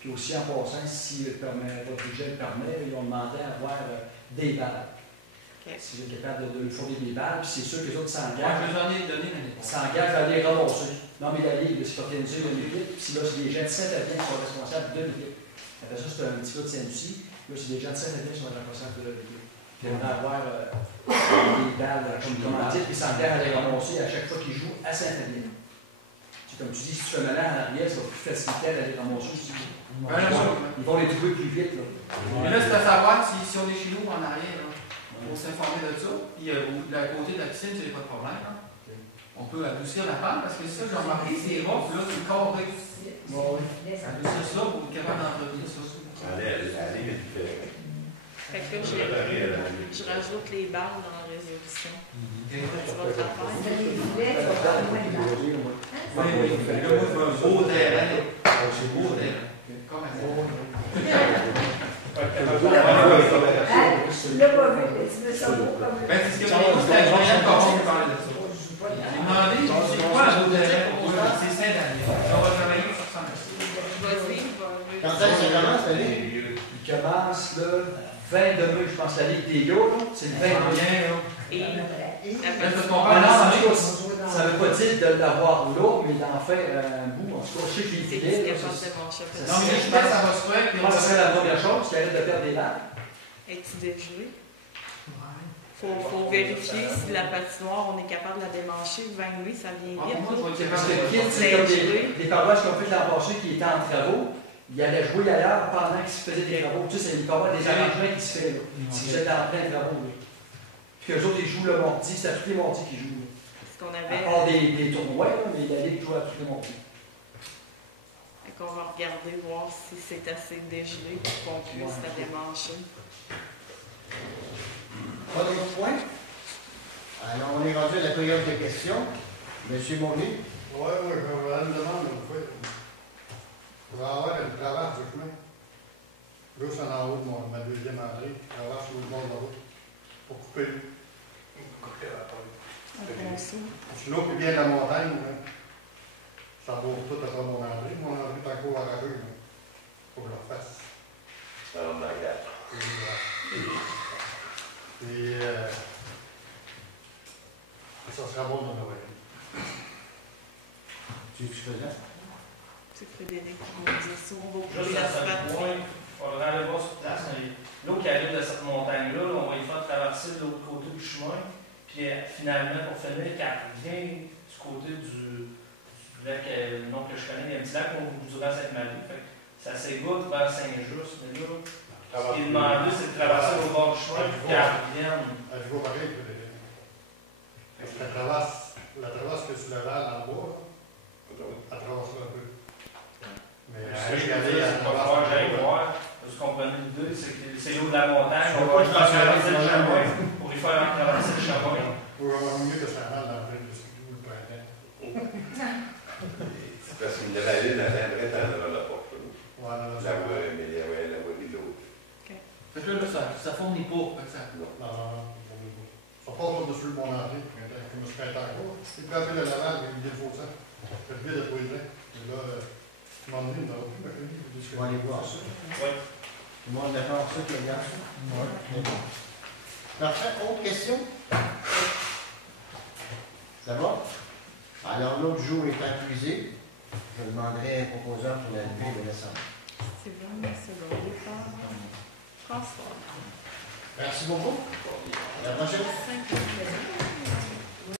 Puis aussi, en passant, si votre budget le permet, ils ont demandé à avoir des balles. OK. Si vous êtes capable de leur fournir des balles, puis c'est sûr que les autres Moi, s'engagent. je vous en ai donné l'année passée. S'engagent à les ramasser. Non, mais la Ligue, c'est organisé une équipe, puis là, c'est des gens de Saint-Adrien qui sont responsables de l'équipe. Après ça, c'est un petit peu de Saint-Lucie. Là, c'est des gens de Saint-Adrien qui sont responsables de l'équipe. Puis on va avoir des balles, comme commandite, puis ils s'engagent à les ramasser à chaque fois qu'ils jouent à Saint-Adrien. C'est comme tu dis, si tu fais malin à l'arrière, ça va plus faciliter d'aller ramasser aussi. Ils vont les trouver plus vite. Là. Mais là, c'est à savoir si on est chez nous en arrière, là, on va s'informer de ça. Puis de la côté de la piscine, c'est pas de problème. Là. On peut adoucir la pente parce que ça, j'ai remarqué, c'est rare, là, c'est carré. Adoucir ça pour être capable d'entretenir ça. Allez, mais tu fais. Fait que là, je rajoute les balles dans la résolution. Tu vas le faire. Vous avez des filets, tu vas faire moins de balles. Oui, oui. Là, moi, je veux un beau terrain. C'est beau terrain. Comme un beau. Tu l'as pas vu, mais tu mets ça beau comme... Ben, c'est ce que c'était Jean-Yann Coron qui parlait de ça. J'ai demandé, c'est quoi un beau terrain pour eux? C'est Saint-Damien. On va travailler sur ça. Vas-y, Quand est-ce que ça commence, la Ligue? Il commence le 20 de mai, je pense, la Ligue des gars, là. C'est le 20 mai. Et Ça ne veut pas dire de l'avoir là, mais d'en faire un bout. En tout cas, je sais que les filets. Non, mais je pense que ça va se faire. Moi, ça serait la première chose, qui arrête de perdre des balles. Es-tu dégelé? Faut vérifier si la patinoire, on est capable de la démancher. 20 nuits, ça vient vite. Parce que Kid, c'est comme des paroisses qu'on fait l'an passé qui étaient en travaux. Il allait jouer ailleurs pendant qu'il se faisait des travaux. Tu sais, il peut y avoir des arrangements qui se font là. Si vous êtes en plein travaux. Là. Puis qu'eux autres, ils jouent le mardi. C'est à tous les mardis qu'ils jouent. Qu'on À avait... part des tournois, là, mais la Ligue joue à tous les mardis. On va regarder, voir si c'est assez dégelé pour qu'on puisse la démancher. Pas d'autres points? Alors, on est rendu à la période de questions. Monsieur Monnier? Oui, je vais avoir une demande une fois. Il va y avoir une traverse du chemin. Juste en haut de ma deuxième entrée, traverse sur le bord de la route. Pour couper l'eau. Couper la porte. Si l'eau est bien la montagne, ça bourre tout après mon entrée. Mon entrée est encore arrachée. Il faut que je le fasse. Alors, on regarde. Et ça sera bon de Noël. Tu faisais? C'est Frédéric qui nous dit ça. On va couper Juste la à ce stratégie. point, il faudra aller voir sur place. L'eau qui arrive de cette montagne-là, on va y faire traverser de l'autre côté du chemin. Puis finalement, pour finir, quand elle vient du côté du lac, le nom que je connais, il y a un petit lac durant cette marie. Ça s'égoutte vers Saint-Just. Mais là, ce qui est demandé, c'est de traverser au bord du chemin puis qu'elle revienne. Je vois pareil que la traverse que tu le vales en bas, elle traverse un peu. Mais Ce que je veux dire, c'est pas falloir que j'aille voir. Vous comprenez l'idée, c'est que c'est l'eau de la montagne. On va faire traverser le chamois pour y faire traverser le chamois. Pour avoir mieux que ça vale dans le le printemps. C'est parce qu'il y avait une à l'endroit dans la porte. La voie de l'eau. Fait que là, ça fournit pas. Non. Ça passe au-dessus de mon entrée, comme je printemps encore. Il peut appeler le lavage avec une défaut de ça. Je fais le vide de toilet. Et là, je m'en ai une dans l'autre, mais je On va aller voir ça. Oui. Tout le monde d'accord sur ça qui regarde ça? Oui. Parfait. Autre question? Ça va? Alors, l'autre jour étant épuisé, je demanderai un proposeur pour la levée de l'Assemblée. Steven, secondé par François. Merci beaucoup. À la prochaine. 5